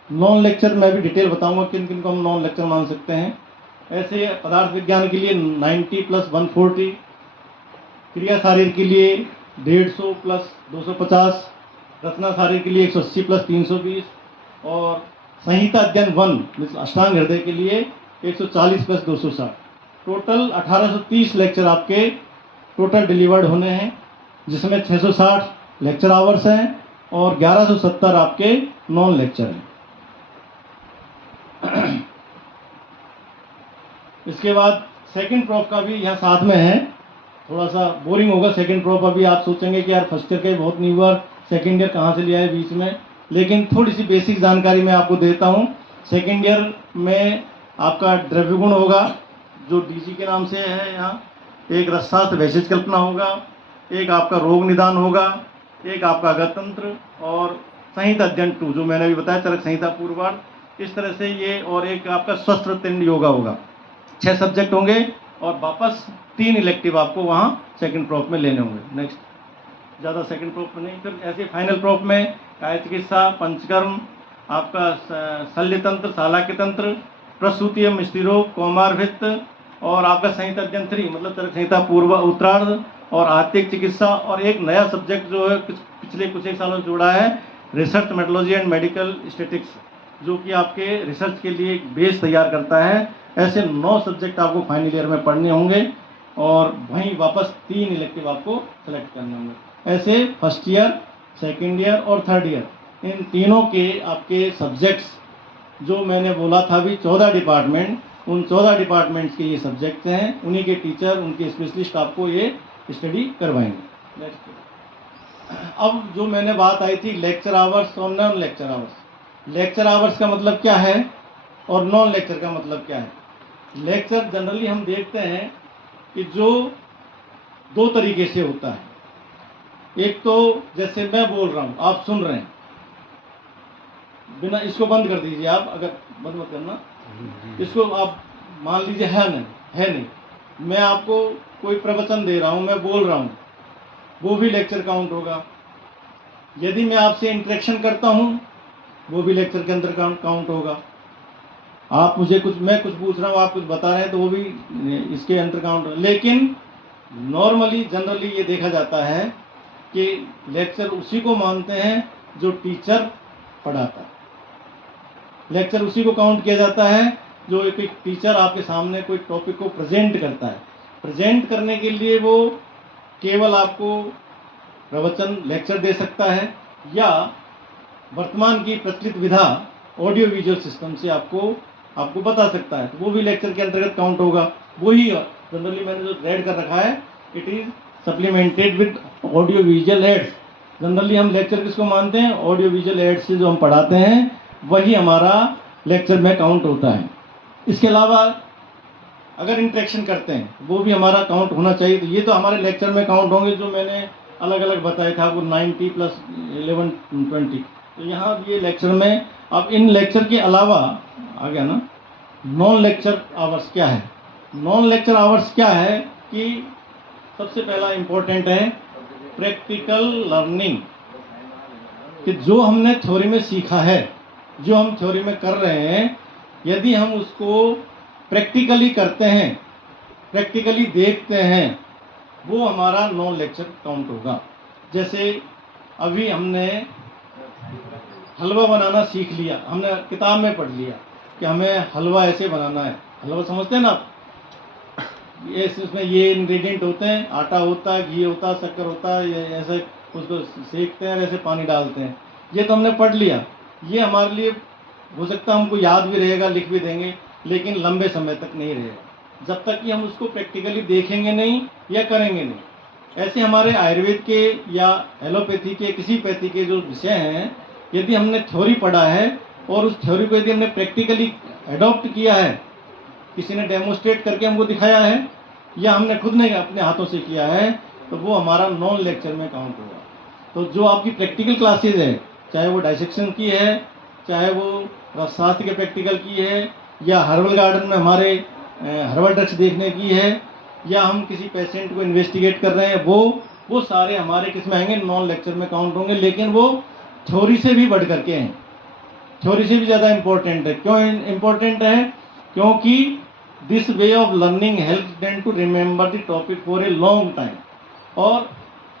नॉन लेक्चर मैं भी डिटेल बताऊंगा किन किन को हम नॉन लेक्चर मान सकते हैं। ऐसे पदार्थ विज्ञान के लिए 90 + 140, क्रिया शारीर के लिए 150 + 250, रचना शारीर के लिए 180 + 320 और संहिता अध्ययन 1 अष्टांग हृदय के लिए 140 + 260। टोटल 1830 लेक्चर आपके टोटल डिलीवर्ड होने हैं, जिसमें 660 लेक्चर आवर्स हैं और 1170 आपके नॉन लेक्चर हैं। इसके बाद सेकंड प्रॉप का भी यहाँ साथ में है। थोड़ा सा बोरिंग होगा सेकंड प्रॉप, अभी आप सोचेंगे कि यार फर्स्ट ईयर का ही बहुत नहीं हुआ, सेकंड ईयर कहाँ से लिया है बीच में, लेकिन थोड़ी सी बेसिक जानकारी मैं आपको देता हूँ। सेकंड ईयर में आपका द्रव्य गुण होगा जो डीसी के नाम से है यहाँ, एक रसशास्त्र वैशिज कल्पना होगा, एक आपका रोग निदान होगा, एक आपका गणतंत्र और संहिता अध्ययन 2 जो मैंने अभी बताया, चरक संहिता पूर्वार्ध, इस तरह से ये, और एक आपका स्वस्थ तिंड योगा होगा। 6 सब्जेक्ट होंगे और वापस 3 इलेक्टिव आपको वहाँ सेकंड प्रॉप में लेने होंगे। नेक्स्ट, ज़्यादा सेकंड प्रॉप में नहीं, फिर ऐसे फाइनल प्रॉप में काय चिकित्सा, पंचकर्म, आपका शल्य तंत्र, शालाक्य तंत्र, प्रसूति एवं स्त्री रोग, कौमारभित्त, और आपका संहिता अध्ययन 3 मतलब चरक संहिता पूर्व उत्तरार्ध, और आर्थिक चिकित्सा, और एक नया सब्जेक्ट जो है पिछले कुछ एक सालों से जुड़ा है, research metrology and medical statics, जो कि आपके रिसर्च के लिए एक बेस तैयार करता है। ऐसे 9 सब्जेक्ट आपको फाइनल ईयर में पढ़ने होंगे और वहीं वापस 3 इलेक्टिव आपको सेलेक्ट करने होंगे। ऐसे फर्स्ट ईयर, सेकेंड ईयर और थर्ड ईयर, इन तीनों के आपके सब्जेक्ट्स जो मैंने बोला था अभी 14 डिपार्टमेंट, उन 14 डिपार्टमेंट्स के ये सब्जेक्ट्स हैं, उन्हीं के टीचर, उनके स्पेशलिस्ट आपको ये स्टडी करवाएंगे। अब जो मैंने बात आई थी लेक्चर आवर्स और non lecture hours. Lecture hours का मतलब क्या है और नॉन लेक्चर का मतलब क्या है? लेक्चर जनरली हम देखते हैं कि जो 2 तरीके से होता है। एक तो जैसे मैं बोल रहा हूँ, आप सुन रहे हैं, बिना, इसको बंद कर दीजिए आप, अगर बंद मत करना, इसको आप मान लीजिए है नहीं, मैं आपको कोई प्रवचन दे रहा हूँ, मैं बोल रहा हूँ, वो भी लेक्चर काउंट होगा। यदि मैं आपसे इंटरेक्शन करता हूँ वो भी लेक्चर के अंदर काउंट होगा। आप मुझे कुछ, मैं कुछ पूछ रहा हूँ, आप कुछ बता रहे हैं, तो वो भी इसके अंदर काउंट होगा। लेकिन नॉर्मली जनरली ये देखा जाता है कि लेक्चर उसी को मानते हैं जो टीचर पढ़ाता है। लेक्चर उसी को काउंट किया जाता है जो एक टीचर आपके सामने कोई टॉपिक को प्रेजेंट करता है। प्रेजेंट करने के लिए वो केवल आपको प्रवचन लेक्चर दे सकता है, या वर्तमान की प्रचलित विधा ऑडियो विजुअल सिस्टम से आपको बता सकता है, तो वो भी लेक्चर के अंतर्गत काउंट होगा। वही जनरली मैंने जो रेड कर रखा है, it is supplemented with audio visual aids. Generally हम लेक्चर किसको मानते हैं? ऑडियो विजुअल एड्स से जो हम पढ़ाते हैं वही हमारा लेक्चर में काउंट होता है। इसके अलावा अगर इंटरेक्शन करते हैं वो भी हमारा काउंट होना चाहिए। तो ये तो हमारे लेक्चर में काउंट होंगे जो मैंने अलग अलग बताया था आपको, 90 + 11 20। तो यहाँ ये लेक्चर में, अब इन लेक्चर के अलावा आ गया ना, नॉन लेक्चर आवर्स क्या है? नॉन लेक्चर आवर्स क्या है कि सबसे पहला इम्पोर्टेंट है प्रैक्टिकल लर्निंग, कि जो हमने थ्योरी में सीखा है, जो हम थ्योरी में कर रहे हैं, यदि हम उसको प्रैक्टिकली करते हैं, प्रैक्टिकली देखते हैं, वो हमारा नॉन लेक्चर काउंट होगा। जैसे अभी हमने हलवा बनाना सीख लिया, हमने किताब में पढ़ लिया कि हमें हलवा ऐसे बनाना है। हलवा समझते हैं ना आप? ये इसमें ये इंग्रेडिएंट होते हैं, आटा होता है, घी होता है, शक्कर होता है, ये ऐसे उसको सेकते हैं, ऐसे पानी डालते हैं। ये तो हमने पढ़ लिया। ये हमारे लिए हो सकता है हमको याद भी रहेगा, लिख भी देंगे, लेकिन लंबे समय तक नहीं रहेगा जब तक कि हम उसको प्रैक्टिकली देखेंगे नहीं या करेंगे नहीं। ऐसे हमारे आयुर्वेद के या एलोपैथी के, किसी पैथी के जो विषय हैं, यदि हमने थ्योरी पढ़ा है और उस थ्योरी को यदि हमने प्रैक्टिकली एडॉप्ट किया है, किसी ने डेमोस्ट्रेट करके हमको दिखाया है या हमने खुद ने अपने हाथों से किया है, तो वो हमारा नॉन लेक्चर में काउंट होगा। तो जो आपकी प्रैक्टिकल क्लासेज है, चाहे वो डाइसेक्शन की है, चाहे वो रसशास्त्र के प्रैक्टिकल की है, या हर्बल गार्डन में हमारे हर्बल ड्रग्स देखने की है, या हम किसी पेशेंट को इन्वेस्टिगेट कर रहे हैं, वो सारे हमारे किस में आएंगे? नॉन लेक्चर में काउंट होंगे। लेकिन वो थ्योरी से भी बढ़ करके हैं, थ्योरी से भी ज़्यादा इम्पोर्टेंट है। क्यों इम्पोर्टेंट है? क्योंकि this way of learning help them to remember the topic for a long time और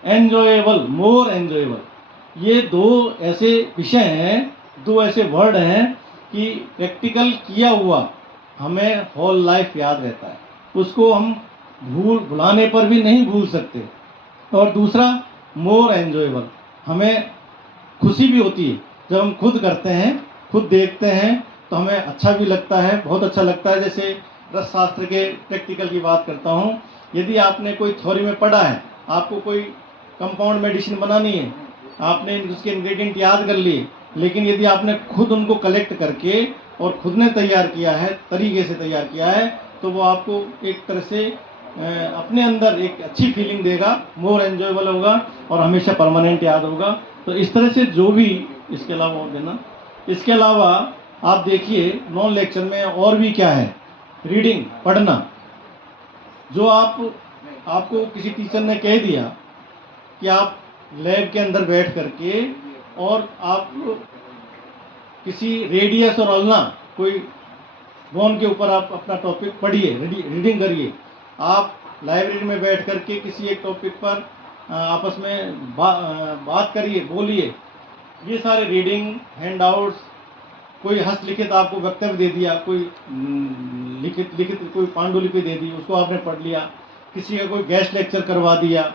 एन्जॉयबल, मोर एन्जॉयबल। ये 2 ऐसे विषय हैं, 2 ऐसे वर्ड हैं कि प्रैक्टिकल किया हुआ हमें होल लाइफ याद रहता है, उसको हम भुलाने पर भी नहीं भूल सकते। और दूसरा मोर एन्जॉयबल, हमें खुशी भी होती है जब हम खुद करते हैं, खुद देखते हैं, तो हमें अच्छा भी लगता है, बहुत अच्छा लगता है। जैसे रसशास्त्र के प्रैक्टिकल की बात करता हूँ। यदि आपने कोई थ्योरी में पढ़ा है, आपको कोई कंपाउंड मेडिसिन बनानी है, आपने उसके इंग्रेडिएंट याद कर लिए, लेकिन यदि आपने खुद उनको कलेक्ट करके और खुद ने तैयार किया है, तरीके से तैयार किया है, तो वो आपको एक तरह से अपने अंदर एक अच्छी फीलिंग देगा, मोर एंजॉयबल होगा और हमेशा परमानेंट याद होगा। तो इस तरह से जो भी, इसके अलावा और देना, इसके अलावा आप देखिए नॉन लेक्चर में और भी क्या है, रीडिंग, पढ़ना। जो आपको किसी टीचर ने कह दिया कि आप लैब के अंदर बैठ करके और आप किसी रेडियस और अल्ना कोई बोन के ऊपर आप अपना टॉपिक पढ़िए, रीडिंग करिए। आप लाइब्रेरी में बैठ करके किसी एक टॉपिक पर आपस में बात करिए, बोलिए। ये सारे रीडिंग, हैंड आउट्स, कोई हस्तलिखित आपको वक्तव्य दे दिया, कोई लिखित कोई पांडुलिपि दे दी, उसको आपने पढ़ लिया, किसी का कोई गेस्ट लेक्चर करवा दिया,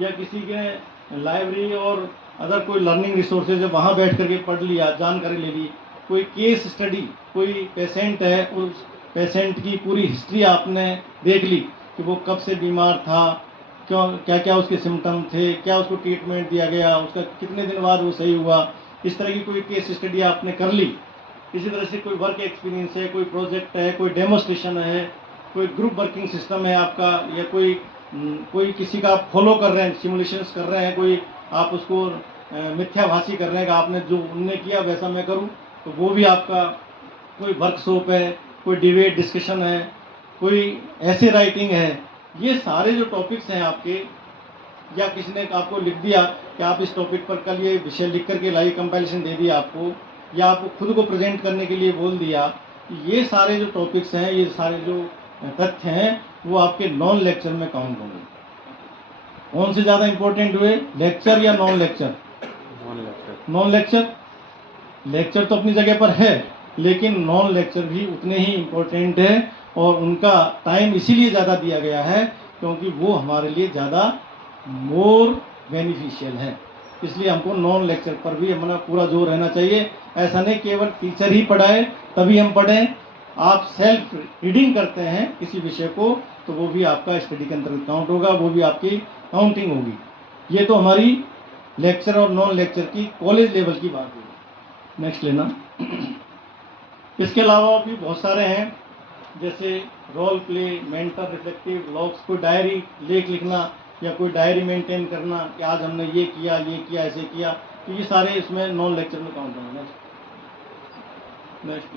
या किसी के लाइब्रेरी और अदर कोई लर्निंग रिसोर्सेज है वहाँ बैठ करके पढ़ लिया, जानकारी ले ली। कोई केस स्टडी, कोई पेशेंट है, उस पेशेंट की पूरी हिस्ट्री आपने देख ली कि वो कब से बीमार था, क्यों, क्या क्या उसके सिम्टम थे, क्या उसको ट्रीटमेंट दिया गया, उसका कितने दिन बाद वो सही हुआ। इस तरह की कोई केस स्टडी आपने कर ली। इसी तरह से कोई वर्क एक्सपीरियंस है, कोई प्रोजेक्ट है, कोई डेमोस्ट्रेशन है, कोई ग्रुप वर्किंग सिस्टम है आपका, या कोई किसी का आप फॉलो कर रहे हैं, सिमुलेशंस कर रहे हैं, कोई आप उसको मिथ्याभाषी कर रहे हैं कि आपने जो उनने किया वैसा मैं करूं, तो वो भी आपका। कोई वर्कशॉप है, कोई डिबेट डिस्कशन है, कोई ऐसे राइटिंग है। ये सारे जो टॉपिक्स हैं आपके, या किसी ने आपको लिख दिया कि आप इस टॉपिक पर कल ये विषय लिख करके लाइव कंपाइलेशन दे दिया आपको, या आपको खुद को प्रेजेंट करने के लिए बोल दिया, ये सारे जो टॉपिक्स हैं, ये सारे जो तथ्य हैं, वो आपके नॉन लेक्चर में काउंट होंगे। कौन से ज़्यादा इंपॉर्टेंट हुए, लेक्चर या non lecture? Non lecture. Lecture तो अपनी जगह पर है, लेकिन नॉन लेक्चर भी उतने ही इम्पोर्टेंट है, और उनका टाइम इसीलिए ज़्यादा दिया गया है क्योंकि वो हमारे लिए ज़्यादा मोर बेनिफिशियल है। इसलिए हमको नॉन लेक्चर पर भी हमारा पूरा जोर रहना चाहिए। ऐसा नहीं केवल टीचर ही पढ़ाए तभी हम पढ़ें। आप सेल्फ रीडिंग करते हैं किसी विषय को, तो वो भी आपका स्टडी के अंतर्गत काउंट होगा, वो भी आपकी काउंटिंग होगी। ये तो हमारी लेक्चर और नॉन लेक्चर की कॉलेज लेवल की बात होगी। नेक्स्ट लेना। इसके अलावा भी बहुत सारे हैं, जैसे role play, mentor, reflective, logs, कोई डायरी लेख लिखना, या कोई डायरी मेंटेन करना कि आज हमने ये किया, ऐसे किया। तो ये सारे इसमें नॉन लेक्चर में काउंट होंगे। नेक्स्ट।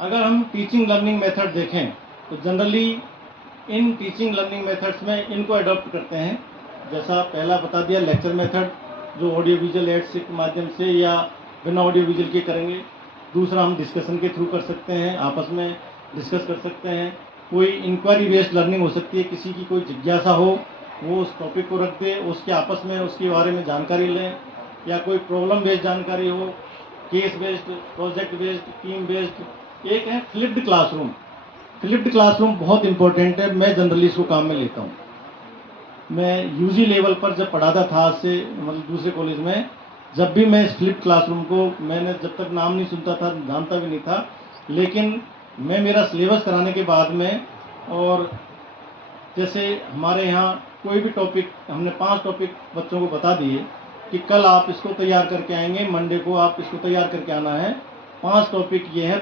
अगर हम टीचिंग लर्निंग मेथड देखें तो generally in teaching learning methods में इनको अडॉप्ट करते हैं। जैसा पहला बता दिया, लेक्चर मेथड, जो ऑडियो विजुअल एड्स के माध्यम से या बिना ऑडियो विजुअल के करेंगे। दूसरा, हम डिस्कशन के थ्रू कर सकते हैं, आपस में डिस्कस कर सकते हैं। कोई इंक्वायरी बेस्ड लर्निंग हो सकती है, किसी की कोई जिज्ञासा हो, वो उस टॉपिक को रख दे, उसके आपस में उसके बारे में जानकारी लें, या कोई प्रॉब्लम बेस्ड जानकारी हो, case based, project based, team based. एक है फ्लिप्ड क्लासरूम। फ्लिप्ड क्लासरूम बहुत इंपॉर्टेंट है, मैं जनरली इसको काम में लेता हूँ। मैं यूजी लेवल पर जब पढ़ाता था, आज से मतलब दूसरे कॉलेज में, जब भी मैं इस फ्लिप्ड क्लासरूम को, मैंने जब तक नाम नहीं सुनता था, जानता भी नहीं था, लेकिन मैं मेरा सिलेबस कराने के बाद में, और जैसे हमारे यहाँ कोई भी टॉपिक, हमने 5 टॉपिक बच्चों को बता दिए कि कल आप इसको तैयार करके आएंगे, मंडे को आप इसको तैयार करके आना है। 5 टॉपिक ये है,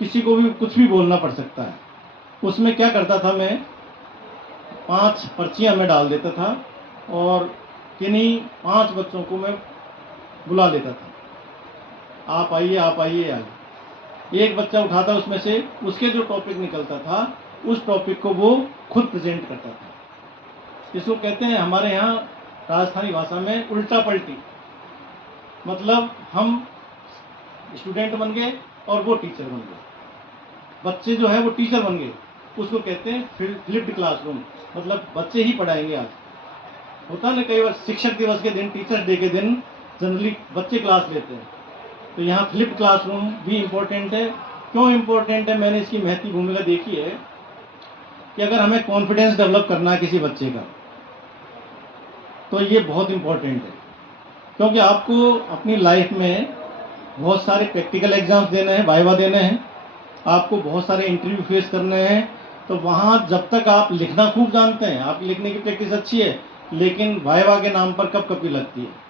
किसी को भी कुछ भी बोलना पड़ सकता है। उसमें क्या करता था मैं, 5 पर्चियाँ मैं डाल देता था, और किन्हीं 5 बच्चों को मैं बुला लेता था, आप आइए, आप आइए, आइए। एक बच्चा उठाता उसमें से, उसके जो टॉपिक निकलता था, उस टॉपिक को वो खुद प्रेजेंट करता था। इसको कहते हैं हमारे यहाँ राजस्थानी भाषा में उल्टा पलटी। मतलब हम स्टूडेंट बन गए और वो टीचर बन गए, बच्चे जो है वो टीचर बन गए। उसको कहते हैं फ्लिप्ड क्लासरूम, मतलब बच्चे ही पढ़ाएंगे। आज होता है ना, कई बार शिक्षक दिवस के दिन, टीचर्स डे के दिन जनरली बच्चे क्लास लेते हैं। तो यहाँ फ्लिप्ड क्लासरूम भी इम्पोर्टेंट है। क्यों इम्पोर्टेंट है, मैंने इसकी महत्व भूमिका देखी है कि अगर हमें कॉन्फिडेंस डेवलप करना है किसी बच्चे का, तो ये बहुत इम्पोर्टेंट है। क्योंकि आपको अपनी लाइफ में बहुत सारे प्रैक्टिकल एग्जाम्स देने हैं, वाइवा देने हैं, आपको बहुत सारे इंटरव्यू फेस करने हैं, तो वहाँ जब तक आप लिखना खूब जानते हैं, आपकी लिखने की प्रैक्टिस अच्छी है, लेकिन वाइवा के नाम पर कब कपी लगती है।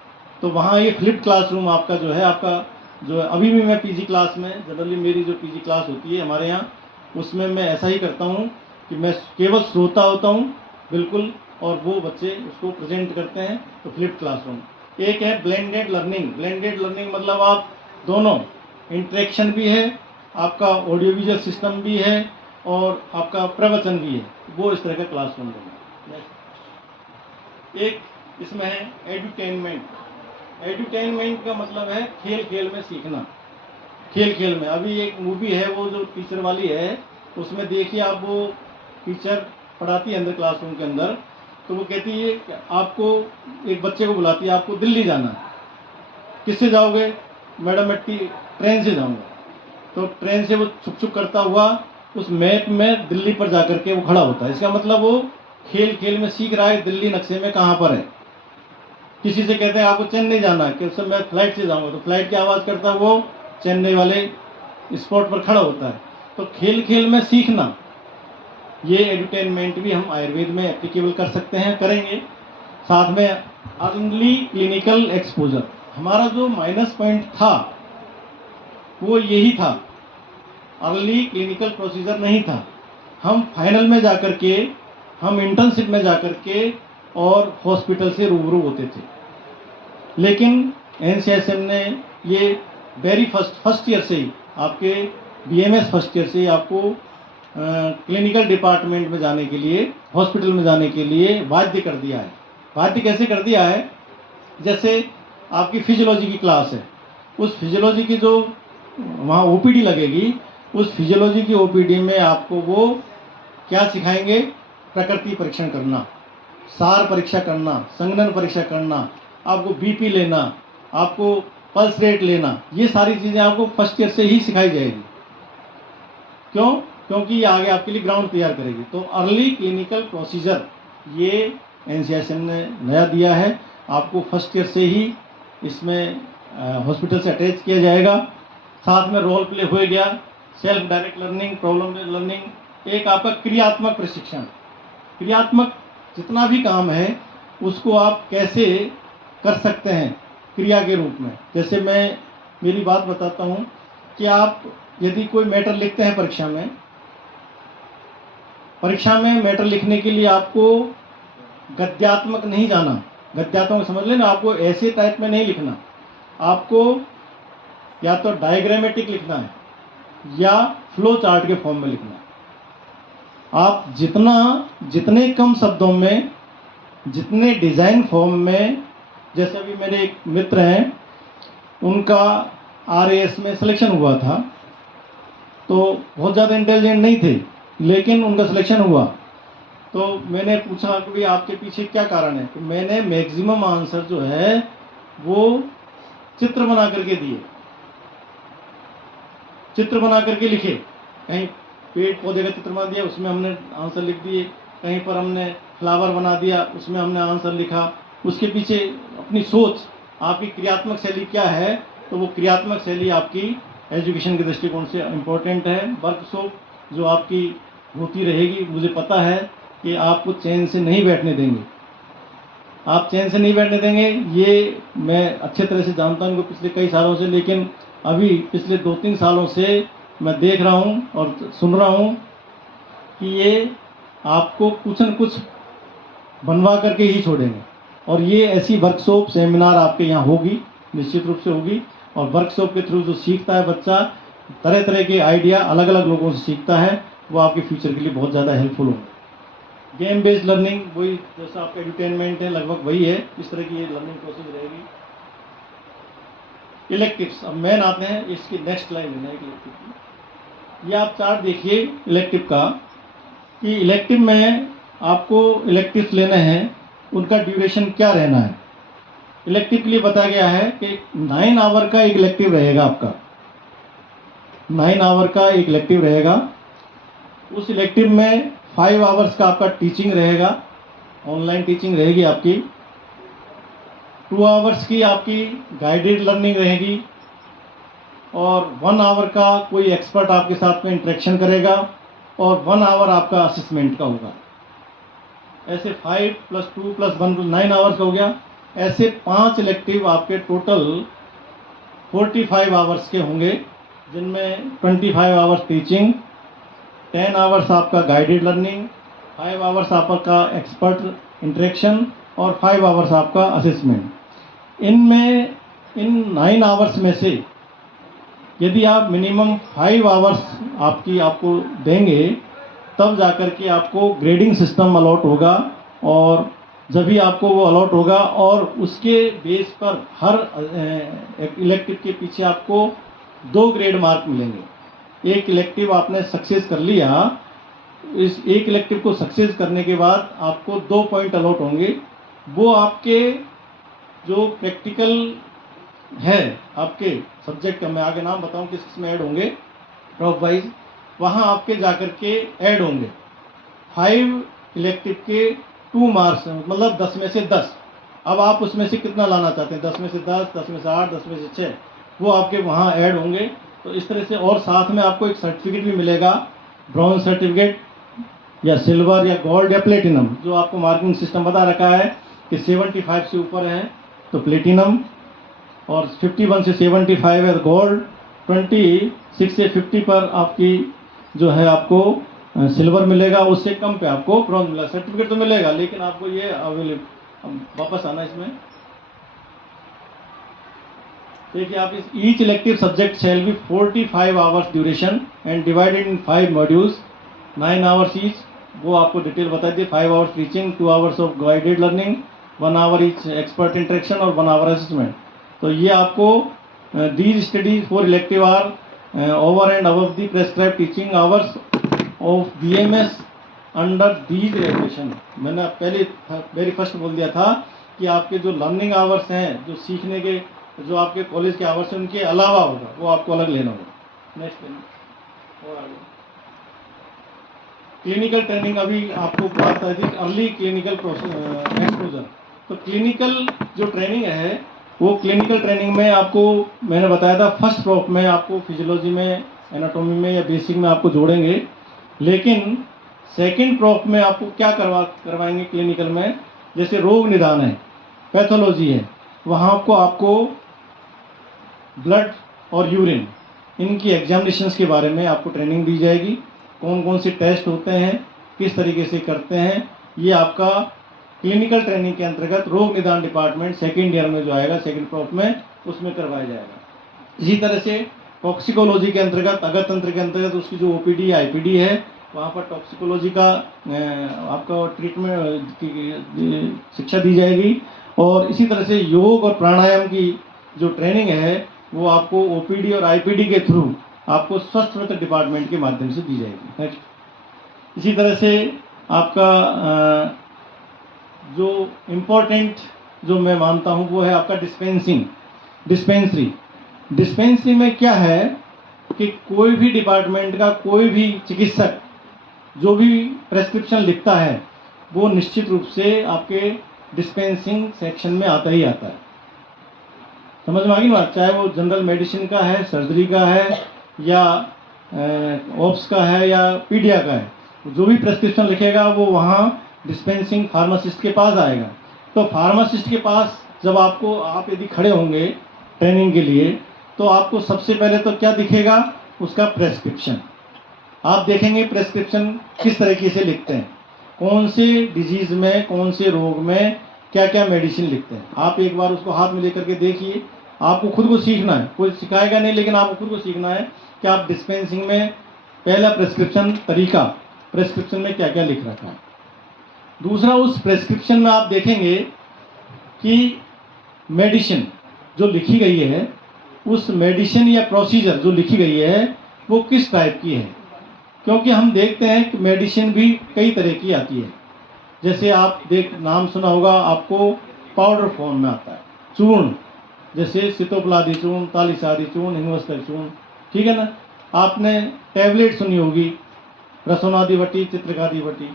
तो वहाँ ये फ्लिप्ड क्लासरूम आपका जो है, आपका जो है, अभी भी मैं पीजी क्लास में, जनरली मेरी जो पीजी क्लास होती है हमारे यहाँ, उसमें मैं ऐसा ही करता हूँ कि मैं केवल श्रोता होता हूँ बिल्कुल, और वो बच्चे उसको प्रेजेंट करते हैं। तो फ्लिप्ड क्लासरूम। एक है ब्लेंडेड लर्निंग। ब्लेंडेड लर्निंग मतलब आप दोनों, इंटरेक्शन भी है, आपका ऑडियो विजुअल सिस्टम भी है, और आपका प्रवचन भी है, वो इस तरह का क्लासरूम है। एक इसमें है एडुटेनमेंट। एडुटेनमेंट का मतलब है खेल खेल में सीखना। खेल खेल में, अभी एक मूवी है वो जो टीचर वाली है, उसमें देखिए आप, वो टीचर पढ़ाती है अंदर क्लासरूम के अंदर, तो वो कहती है कि आपको, एक बच्चे को बुलाती है, आपको दिल्ली जाना है, किससे जाओगे? मैडम मैं ट्रेन से जाऊँगा। तो ट्रेन से वो छुक छुक करता हुआ उस मैप में दिल्ली पर जाकर के वो खड़ा होता है। इसका मतलब वो खेल खेल में सीख रहा है दिल्ली नक्शे में कहाँ पर है। किसी से कहते हैं आपको चेन्नई जाना है, कि उससे मैं फ्लाइट से जाऊँगा, तो फ्लाइट की आवाज़ करता है वो चेन्नई वाले स्पॉट पर खड़ा होता है। तो खेल खेल में सीखना, ये एडुटेनमेंट भी हम आयुर्वेद में एप्लीकेबल कर सकते हैं, करेंगे। साथ में अर्ली क्लिनिकल एक्सपोजर। हमारा जो माइनस पॉइंट था वो यही था, अर्ली क्लिनिकल प्रोसीजर नहीं था। हम फाइनल में जाकर के, हम इंटर्नशिप में जाकर के और हॉस्पिटल से रूबरू होते थे। लेकिन एनसीएसएम ने ये वेरी फर्स्ट ईयर से ही, आपके बीएमएस फर्स्ट ईयर से ही आपको क्लिनिकल डिपार्टमेंट में जाने के लिए, हॉस्पिटल में जाने के लिए बाध्य कर दिया है। बाध्य कैसे कर दिया है? जैसे आपकी फिजियोलॉजी की क्लास है, उस फिजियोलॉजी की जो वहाँ ओपीडी लगेगी, उस फिजियोलॉजी की ओपीडी में आपको वो क्या सिखाएंगे? प्रकृति परीक्षण करना, सार परीक्षा करना, संघनन परीक्षा करना, आपको बीपी लेना, आपको पल्स रेट लेना, ये सारी चीज़ें आपको फर्स्ट ईयर से ही सिखाई जाएगी। क्यों? क्योंकि ये आगे आपके लिए ग्राउंड तैयार करेगी। तो अर्ली क्लिनिकल प्रोसीजर ये एनसीएसएम ने नया दिया है, आपको फर्स्ट ईयर से ही इसमें हॉस्पिटल से अटैच किया जाएगा। साथ में रोल प्ले हो गया, self direct learning, problem based learning, एक आपका क्रियात्मक प्रशिक्षण। क्रियात्मक जितना भी काम है उसको आप कैसे कर सकते हैं क्रिया के रूप में। जैसे मैं मेरी बात बताता हूँ कि आप यदि कोई मैटर लिखते हैं परीक्षा में मैटर लिखने के लिए आपको गद्यात्मक नहीं जाना। गद्यात्मक समझ लेना, आपको ऐसे टाइप में नहीं लिखना, आपको या तो डायग्रामेटिक लिखना है या फ्लो चार्ट के फॉर्म में लिखना है। आप जितने कम शब्दों में, जितने डिज़ाइन फॉर्म में, जैसे अभी मेरे एक मित्र हैं, उनका आरएएस में सिलेक्शन हुआ था, तो बहुत ज़्यादा इंटेलिजेंट नहीं थे, लेकिन उनका सिलेक्शन हुआ। तो मैंने पूछा कि भाई आपके पीछे क्या कारण है? तो मैंने मैक्सिमम आंसर जो है वो चित्र बना करके दिए, चित्र बना करके लिखे। कहीं पेड़ पौधे का चित्र बना दिया, उसमें हमने आंसर लिख दिए। कहीं पर हमने फ्लावर बना दिया, उसमें हमने आंसर लिखा। उसके पीछे अपनी सोच, आपकी क्रियात्मक शैली क्या है, तो वो क्रियात्मक शैली आपकी एजुकेशन के दृष्टिकोण से इम्पोर्टेंट है। वर्कशॉप जो आपकी होती रहेगी, मुझे पता है कि आपको चैन से नहीं बैठने देंगे, आप चैन से नहीं बैठने देंगे, ये मैं अच्छे तरह से जानता हूँ पिछले कई सालों से। लेकिन अभी पिछले 2-3 सालों से मैं देख रहा हूँ और सुन रहा हूँ कि ये आपको कुछ न कुछ बनवा करके ही छोड़ेंगे। और ये ऐसी वर्कशॉप सेमिनार आपके यहाँ होगी, निश्चित रूप से होगी। और वर्कशॉप के थ्रू जो सीखता है बच्चा, तरह तरह के आइडिया अलग अलग लोगों से सीखता है, वो आपके फ्यूचर के लिए बहुत ज़्यादा हेल्पफुल होगा। गेम बेस्ड लर्निंग, वही जैसा आपका एंटरटेनमेंट है, लगभग वही है, इस तरह की ये लर्निंग प्रोसेस रहेगी। इलेक्टिव्स, अब मेन आते हैं, इसकी नेक्स्ट लाइन है इलेक्टिव की। ये आप चार्ट देखिए इलेक्टिव का, कि इलेक्टिव में आपको इलेक्टिव्स लेने हैं, उनका ड्यूरेशन क्या रहना है। इलेक्टिव के लिए बताया गया है कि 9 आवर का एक इलेक्टिव रहेगा आपका, 9 आवर का एक इलेक्टिव रहेगा। उस इलेक्टिव में 5 आवर्स का आपका टीचिंग रहेगा, ऑनलाइन टीचिंग रहेगी आपकी। 2 आवर्स की आपकी गाइडेड लर्निंग रहेगी, और 1 आवर का कोई एक्सपर्ट आपके साथ में इंटरेक्शन करेगा और 1 आवर आपका असेसमेंट का होगा। ऐसे 5 + 2 + 1 + 9 आवर्स हो गया। ऐसे 5 इलेक्टिव आपके टोटल 45 आवर्स के होंगे, जिनमें 25 आवर्स टीचिंग, 10 आवर्स आपका गाइडेड लर्निंग, 5 आवर्स आपका एक्सपर्ट इंटरेक्शन और 5 आवर्स आपका असेसमेंट। इनमें इन 9 आवर्स में से यदि आप मिनिमम 5 आवर्स आपको देंगे, तब जाकर के आपको ग्रेडिंग सिस्टम अलॉट होगा और जब भी आपको वो अलॉट होगा और उसके बेस पर हर इलेक्टिव के पीछे आपको 2 ग्रेड मार्क मिलेंगे। एक इलेक्टिव आपने सक्सेस कर लिया, इस एक इलेक्टिव को सक्सेस करने के बाद आपको 2 पॉइंट अलॉट होंगे। वो आपके जो प्रैक्टिकल है आपके सब्जेक्ट का, मैं आगे नाम बताऊं किस किस में ऐड होंगे ड्रॉप वाइज, वहाँ आपके जाकर के ऐड होंगे। 5 इलेक्टिव के 2 मार्क्स, मतलब 10 में से 10। अब आप उसमें से कितना लाना चाहते हैं, 10 में से 10, 10 में से 8, 10 में से 6, वो आपके वहाँ ऐड होंगे। तो इस तरह से, और साथ में आपको एक सर्टिफिकेट भी मिलेगा, ब्रॉन्ज सर्टिफिकेट या सिल्वर या गोल्ड या प्लेटिनम, जो आपको मार्किंग सिस्टम बता रखा है कि 75 से ऊपर है तो प्लेटिनम, और 51 से 75 है गोल्ड, 26 से 50 पर आपकी जो है आपको सिल्वर मिलेगा, उससे कम पे आपको ब्रॉन्ज मिलेगा। सर्टिफिकेट तो मिलेगा, लेकिन आपको ये अवेलेबल, वापस आना इसमें देखिए आप, इस each elective subject shall be 45 hours duration and divided in 5 modules, 9 hours each. वो आपको डिटेल बता दिए। 5 hours teaching, 2 hours of guided learning, 1 hour each expert interaction और 1 आवर असेसमेंट। तो ये आपको these studies for elective are over and above the prescribe teaching hours of BMS under these regulation. मैंने पहले वेरी फर्स्ट बोल दिया था कि आपके जो लर्निंग आवर्स हैं, जो सीखने के जो आपके कॉलेज के आवर्स हैं, उनके अलावा होगा, वो आपको अलग लेना होगा। नेक्स्ट और आगे क्लिनिकल ट्रेनिंग, अभी आपको बात आई थी अर्ली क्लिनिकल एक्सपोजर। तो क्लिनिकल जो ट्रेनिंग है, वो क्लिनिकल ट्रेनिंग में आपको मैंने बताया था फर्स्ट प्रोप में आपको फिजियोलॉजी में, एनाटॉमी में या बेसिक में आपको जोड़ेंगे, लेकिन सेकंड प्रोप में आपको क्या करवाएंगे क्लिनिकल में, जैसे रोग निदान है, पैथोलॉजी है, वहाँ आपको ब्लड और यूरिन, इनकी एग्जामिनेशंस के बारे में आपको ट्रेनिंग दी जाएगी। कौन कौन से टेस्ट होते हैं, किस तरीके से करते हैं, ये आपका क्लिनिकल ट्रेनिंग के अंतर्गत रोग निदान डिपार्टमेंट सेकेंड ईयर में जो आएगा, सेकेंड प्रोप में, उसमें करवाया जाएगा। इसी तरह से टॉक्सिकोलॉजी के अंतर्गत, अगर तंत्र के अंतर्गत उसकी जो OPD IPD है, वहाँ पर टॉक्सिकोलॉजी का आपका ट्रीटमेंट की शिक्षा दी जाएगी। और इसी तरह से योग और प्राणायाम की जो ट्रेनिंग है, वो आपको OPD और IPD के थ्रू आपको स्वस्थ मित्र डिपार्टमेंट के माध्यम से दी जाएगी। नेक्स्ट, इसी तरह से आपका जो इम्पोर्टेंट जो मैं मानता हूँ वो है आपका डिस्पेंसरी में क्या है कि कोई भी डिपार्टमेंट का कोई भी चिकित्सक जो भी प्रेस्क्रिप्शन लिखता है, वो निश्चित रूप से आपके डिस्पेंसिंग सेक्शन में आता ही आता है। समझ में आ गई ना, चाहे वो जनरल मेडिसिन का है, सर्जरी का है, या ऑप्स का है, या पीडिया का है, जो भी प्रेस्क्रिप्शन लिखेगा वो वहाँ डिस्पेंसिंग फार्मासिस्ट के पास आएगा। तो फार्मासिस्ट के पास जब आप यदि खड़े होंगे ट्रेनिंग के लिए, तो आपको सबसे पहले तो क्या दिखेगा, उसका प्रेस्क्रिप्शन। आप देखेंगे प्रेस्क्रिप्शन किस तरीके से लिखते हैं, कौन से डिजीज़ में, कौन से रोग में क्या क्या मेडिसिन लिखते हैं। आप एक बार उसको हाथ में लेकर के देखिए, आपको खुद को सीखना है, कोई सिखाएगा नहीं, लेकिन आपको खुद को सीखना है कि आप डिस्पेंसिंग में पहला प्रेस्क्रिप्शन तरीका, प्रेस्क्रिप्शन में क्या क्या लिख रखा है। दूसरा, उस प्रेस्क्रिप्शन में आप देखेंगे कि मेडिसिन जो लिखी गई है, उस मेडिसिन या प्रोसीजर जो लिखी गई है वो किस टाइप की है, क्योंकि हम देखते हैं कि मेडिसिन भी कई तरह की आती है। जैसे आप नाम सुना होगा, आपको पाउडर फॉर्म में आता है, चूर्ण, जैसे सितोपलादी चूर्ण, तालिसादी चूर्ण, हिंगवस्तर चूर्ण, ठीक है ना। आपने टैबलेट सुनी होगी, रसोनादि वटी, चित्रकादि वटी।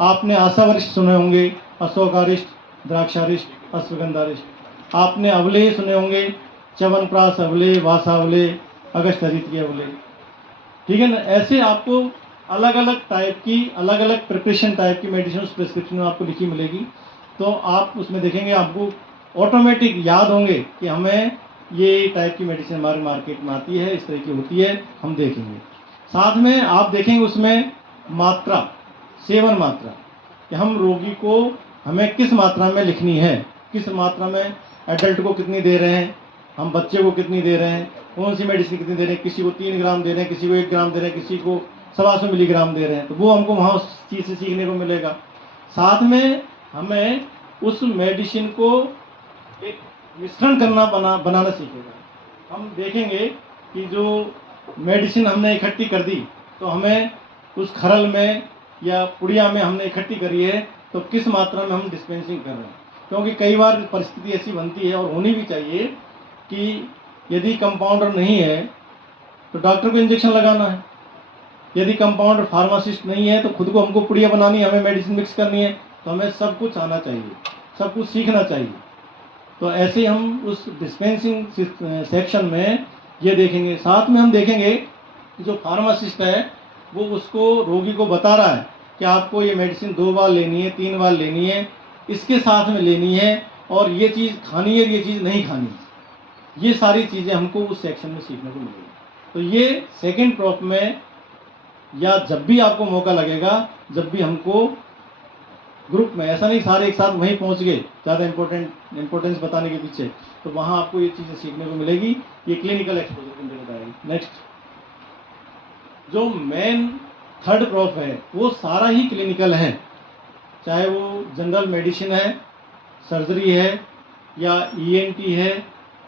आपने आशावरिष्ठ सुने होंगे, अशोकारिष्ट, द्राक्षारिष्ट, अश्वगंधारिष्ट। आपने अवलेह सुने होंगे, च्यवनप्राश अवलेह, वासावलेह, अगस्त तरीके बोले, ठीक है ना। ऐसे आपको अलग अलग टाइप की, अलग अलग प्रिपरेशन टाइप की मेडिसिन उस प्रिस्क्रिप्शन में आपको लिखी मिलेगी। तो आप उसमें देखेंगे, आपको ऑटोमेटिक याद होंगे कि हमें ये टाइप की मेडिसिन हमारे मार्केट में आती है, इस तरह की होती है, हम देखेंगे। साथ में आप देखेंगे उसमें मात्रा, सेवन मात्रा, कि हम रोगी को हमें किस मात्रा में लिखनी है, किस मात्रा में एडल्ट को कितनी दे रहे हैं, हम बच्चे को कितनी दे रहे हैं, कौन सी मेडिसिन कितनी दे रहे हैं, किसी को 3 ग्राम दे रहे हैं, किसी को 1 ग्राम दे रहे हैं, किसी को 125 मिलीग्राम दे रहे हैं। तो वो हमको वहाँ उस चीज़ से सीखने को मिलेगा। साथ में हमें उस मेडिसिन को एक मिश्रण करना बनाना सीखेगा। हम देखेंगे कि जो मेडिसिन हमने इकट्ठी कर दी, तो हमें उस खरल में या पुड़िया में हमने इकट्ठी करी है, तो किस मात्रा में हम डिस्पेंसिंग कर रहे हैं। क्योंकि कई बार परिस्थिति ऐसी बनती है, और होनी भी चाहिए, कि यदि कंपाउंडर नहीं है तो डॉक्टर को इंजेक्शन लगाना है, यदि कंपाउंडर फार्मासिस्ट नहीं है तो खुद को हमको पुड़िया बनानी है, हमें मेडिसिन मिक्स करनी है। तो हमें सब कुछ आना चाहिए, सब कुछ सीखना चाहिए। तो ऐसे हम उस डिस्पेंसिंग सेक्शन में ये देखेंगे। साथ में हम देखेंगे जो फार्मासिस्ट है वो उसको, रोगी को बता रहा है कि आपको ये मेडिसिन 2 बार लेनी है, 3 बार लेनी है, इसके साथ में लेनी है, और ये चीज़ खानी है, ये चीज़ नहीं खानी। ये सारी चीज़ें हमको उस सेक्शन में सीखने को मिलेगी। तो ये सेकेंड प्रॉप में, या जब भी आपको मौका लगेगा, जब भी हमको ग्रुप में, ऐसा नहीं सारे एक साथ वहीं पहुंच गए ज़्यादा इंपॉर्टेंस बताने के पीछे, तो वहाँ आपको ये चीज़ें सीखने को मिलेगी। ये क्लिनिकल एक्सपोजर के अंदर बताएगी। नेक्स्ट, जो मेन थर्ड प्रॉप है वो सारा ही क्लिनिकल है, चाहे वो जनरल मेडिसिन है, सर्जरी है, या ईएनटी है,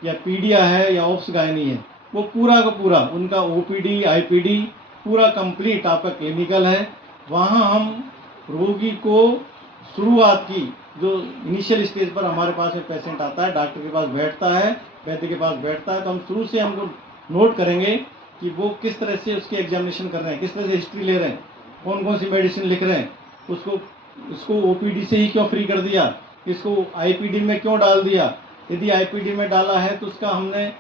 या पीडिया है, या ऑप्स गायनी है, वो पूरा का पूरा उनका ओपीडी आईपीडी पूरा कंप्लीट आपका क्लिनिकल है। वहाँ हम रोगी को शुरुआत की, जो इनिशियल स्टेज पर हमारे पास में पेशेंट आता है, डॉक्टर के पास बैठता है, वैद्य के पास बैठता है, तो हम शुरू से हमको नोट करेंगे कि वो किस तरह से उसके एग्जामिनेशन कर रहे हैं, किस तरह से हिस्ट्री ले रहे हैं, कौन कौन सी मेडिसिन लिख रहे हैं, उसको ओपीडी से ही क्यों फ्री कर दिया, इसको आईपीडी में क्यों डाल दिया, यदि आईपीडी में डाला है तो उसका हमने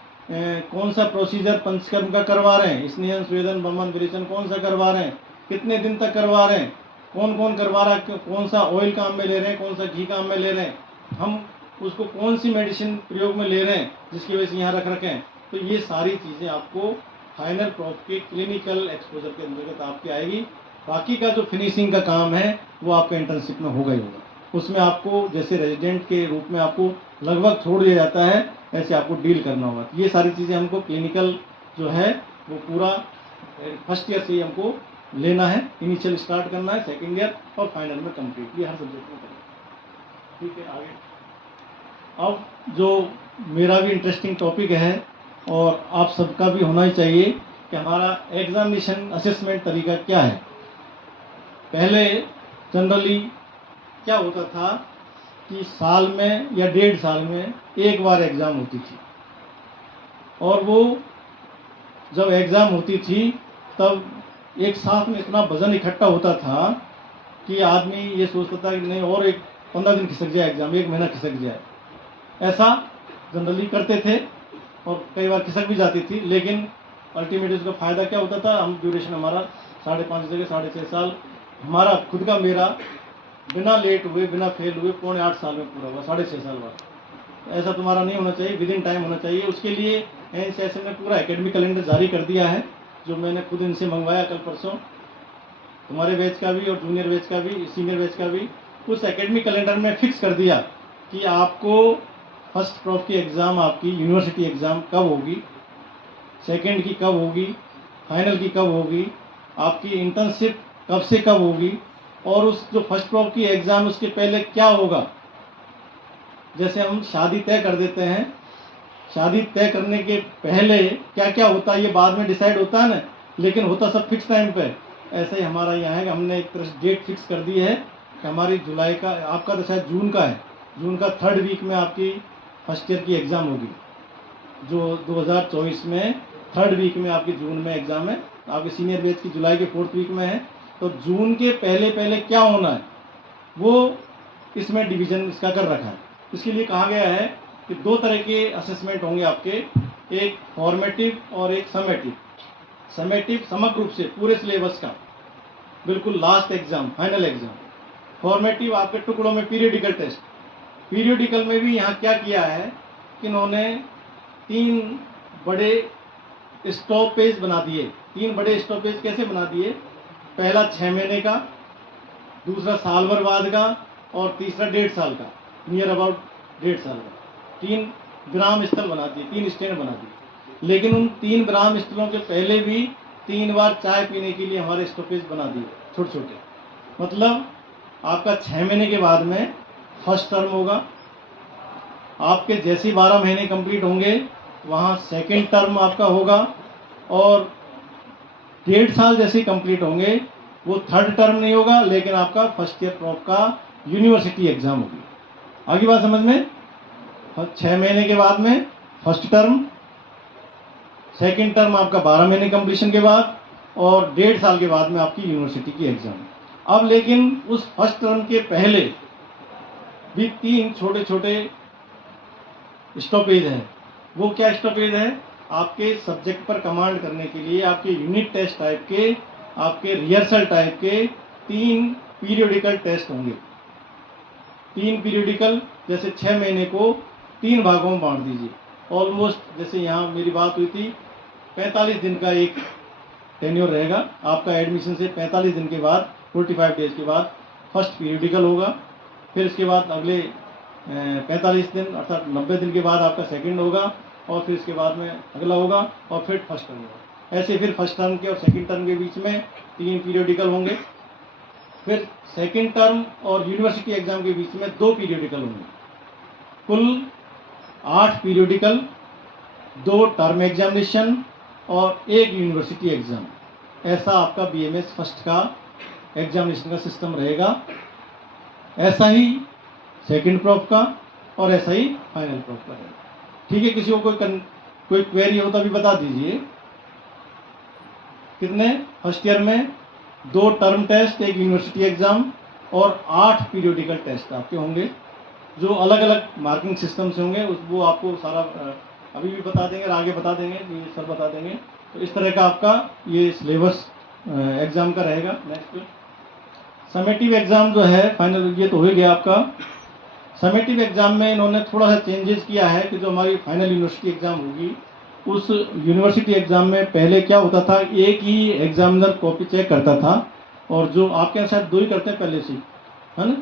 कौन सा प्रोसीजर पंचकर्म का करवा रहे हैं, स्नेहन स्वेदन बमन विरेचन कौन सा करवा रहे हैं, कितने दिन तक करवा रहे हैं, कौन कौन करवा रहा है, कौन सा ऑयल काम में ले रहे हैं, कौन सा घी काम में ले रहे हैं, हम उसको कौन सी मेडिसिन प्रयोग में ले रहे हैं जिसकी वजह से यहाँ रख रखे हैं। तो ये सारी चीज़ें आपको फाइनल प्रॉप के क्लिनिकल एक्सपोजर के अंतर्गत आपकी आएगी। बाकी का जो फिनिशिंग का काम है वो आपका इंटर्नशिप में होगा ही होगा। उसमें आपको जैसे रेजिडेंट के रूप में आपको लगभग छोड़ दिया जाता है, ऐसे आपको डील करना होगा। ये सारी चीज़ें हमको क्लिनिकल जो है वो पूरा फर्स्ट ईयर से ही हमको लेना है, इनिशियल स्टार्ट करना है, सेकेंड ईयर और फाइनल में कंप्लीट, ये हर सब्जेक्ट में करेंगे। ठीक है, आगे अब जो मेरा भी इंटरेस्टिंग टॉपिक है और आप सबका भी होना ही चाहिए कि हमारा एग्जामिनेशन असेसमेंट तरीका क्या है। पहले जनरली क्या होता था कि साल में या 1.5 साल में एक बार एग्ज़ाम होती थी, और वो जब एग्ज़ाम होती थी तब एक साथ में इतना वजन इकट्ठा होता था कि आदमी ये सोचता था कि नहीं और एक 15 दिन खिसक जाए एग्ज़ाम, 1 महीना खिसक जाए, ऐसा जनरली करते थे और कई बार खिसक भी जाती थी। लेकिन अल्टीमेटली उसका फ़ायदा क्या होता था, हम ड्यूरेशन हमारा 5.5 जगह 6.5 साल हमारा खुद का मेरा बिना लेट हुए बिना फेल हुए 7.25 साल में पूरा हुआ, 6.5 साल बाद। ऐसा तुम्हारा नहीं होना चाहिए, विद इन टाइम होना चाहिए। उसके लिए NSSN ने पूरा एकेडमिक कैलेंडर जारी कर दिया है, जो मैंने खुद इनसे मंगवाया कल परसों, तुम्हारे बैच का भी और जूनियर बैच का भी, सीनियर बैच का भी। उस एकेडमिक कैलेंडर में फिक्स कर दिया कि आपको फर्स्ट प्रॉप की एग्ज़ाम, आपकी यूनिवर्सिटी एग्ज़ाम कब होगी, सेकेंड की कब होगी, फाइनल की कब होगी, आपकी इंटर्नशिप कब से कब होगी, और उस जो फर्स्ट प्रॉप की एग्ज़ाम उसके पहले क्या होगा। जैसे हम शादी तय कर देते हैं, शादी तय करने के पहले क्या क्या होता है ये बाद में डिसाइड होता है ना, लेकिन होता सब फिक्स टाइम पे। ऐसे ही हमारा यहाँ है कि हमने एक तरह से डेट फिक्स कर दी है कि हमारी जुलाई का, आपका तो शायद जून का है, जून का 3rd वीक में आपकी फर्स्ट ईयर की एग्ज़ाम होगी, जो 2024 में 3rd वीक में आपकी जून में एग्ज़ाम है। आपके सीनियर बैच की जुलाई के 4th वीक में है। तो जून के पहले पहले क्या होना है वो इसमें डिवीज़न इसका कर रखा है। इसके लिए कहा गया है कि 2 तरह के असेसमेंट होंगे आपके। एक फॉर्मेटिव और एक समेटिव। समेटिव समग्र रूप से पूरे सिलेबस का बिल्कुल last exam, final exam. Formative आपके टुकड़ों में पीरियडिकल टेस्ट। पीरियडिकल में भी यहाँ क्या किया है कि इन्होंने 3 बड़े स्टॉपेज बना दिए। 3 बड़े स्टॉपेज कैसे बना दिए? पहला 6 महीने का, दूसरा साल भर बाद का, और तीसरा 1.5 साल का, नियर अबाउट 1.5 साल का। 3 विराम स्थल बना दिए, 3 स्टैंड बना दिए। लेकिन उन 3 विराम स्थलों के पहले भी 3 बार चाय पीने के लिए हमारे स्टॉपेज बना दिए, छोटे छोटे। मतलब आपका 6 महीने के बाद में फर्स्ट टर्म होगा, आपके जैसे ही 12 महीने कंप्लीट होंगे वहाँ सेकंड टर्म आपका होगा, और 1.5 साल जैसे कंप्लीट होंगे वो थर्ड टर्म नहीं होगा, लेकिन आपका फर्स्ट ईयर प्रॉप का यूनिवर्सिटी एग्जाम होगी। आगे बात समझ में? 6 महीने के बाद में फर्स्ट टर्म, सेकंड टर्म आपका 12 महीने कंप्लीशन के बाद, और 1.5 साल के बाद में आपकी यूनिवर्सिटी की एग्जाम। अब लेकिन उस फर्स्ट टर्म के पहले भी 3 छोटे छोटे स्टॉपेज हैं। वो क्या स्टॉपेज है? आपके सब्जेक्ट पर कमांड करने के लिए आपके यूनिट टेस्ट टाइप के, आपके रिहर्सल टाइप के 3 पीरियोडिकल टेस्ट होंगे। 3 पीरियोडिकल, जैसे 6 महीने को 3 भागों में बांट दीजिए। ऑलमोस्ट जैसे यहाँ मेरी बात हुई थी, 45 दिन का एक टेन्योर रहेगा आपका। एडमिशन से 45 दिन के बाद, 45 डेज के बाद फर्स्ट पीरियोडिकल होगा। फिर इसके बाद अगले 45 दिन अर्थात 90 दिन के बाद आपका सेकंड होगा, और फिर इसके बाद में अगला होगा, और फिर फर्स्ट टर्म होगा। ऐसे फिर फर्स्ट टर्म के और सेकंड टर्म के बीच में 3 पीरियोडिकल होंगे। फिर सेकंड टर्म और यूनिवर्सिटी एग्जाम के बीच में 2 पीरियोडिकल होंगे। कुल 8 पीरियोडिकल, 2 टर्म एग्जामिनेशन और 1 यूनिवर्सिटी एग्जाम। ऐसा आपका BMS फर्स्ट का एग्जामिनेशन का सिस्टम रहेगा। ऐसा ही सेकंड प्रॉप का, और ऐसा ही फाइनल प्रॉप का रहेगा। ठीक है, किसी को कोई क्वेरी हो तो अभी बता दीजिए। कितने फर्स्ट ईयर में 2 टर्म टेस्ट, 1 यूनिवर्सिटी एग्जाम और 8 पीरियोडिकल टेस्ट आपके होंगे, जो अलग अलग मार्किंग सिस्टम से होंगे। वो आपको सारा अभी भी बता देंगे और आगे बता देंगे, ये सर बता देंगे। तो इस तरह का आपका ये सिलेबस एग्जाम का रहेगा। नेक्स्ट समेटिव एग्जाम जो है फाइनल, ये तो हो गया आपका। समेटिव एग्जाम में इन्होंने थोड़ा सा चेंजेस किया है कि जो हमारी फाइनल यूनिवर्सिटी एग्जाम होगी, उस यूनिवर्सिटी एग्जाम में पहले क्या होता था, एक ही एग्जामिनर कॉपी चेक करता था, और जो आपके यहाँ शायद 2 ही करते हैं पहले से, है ना?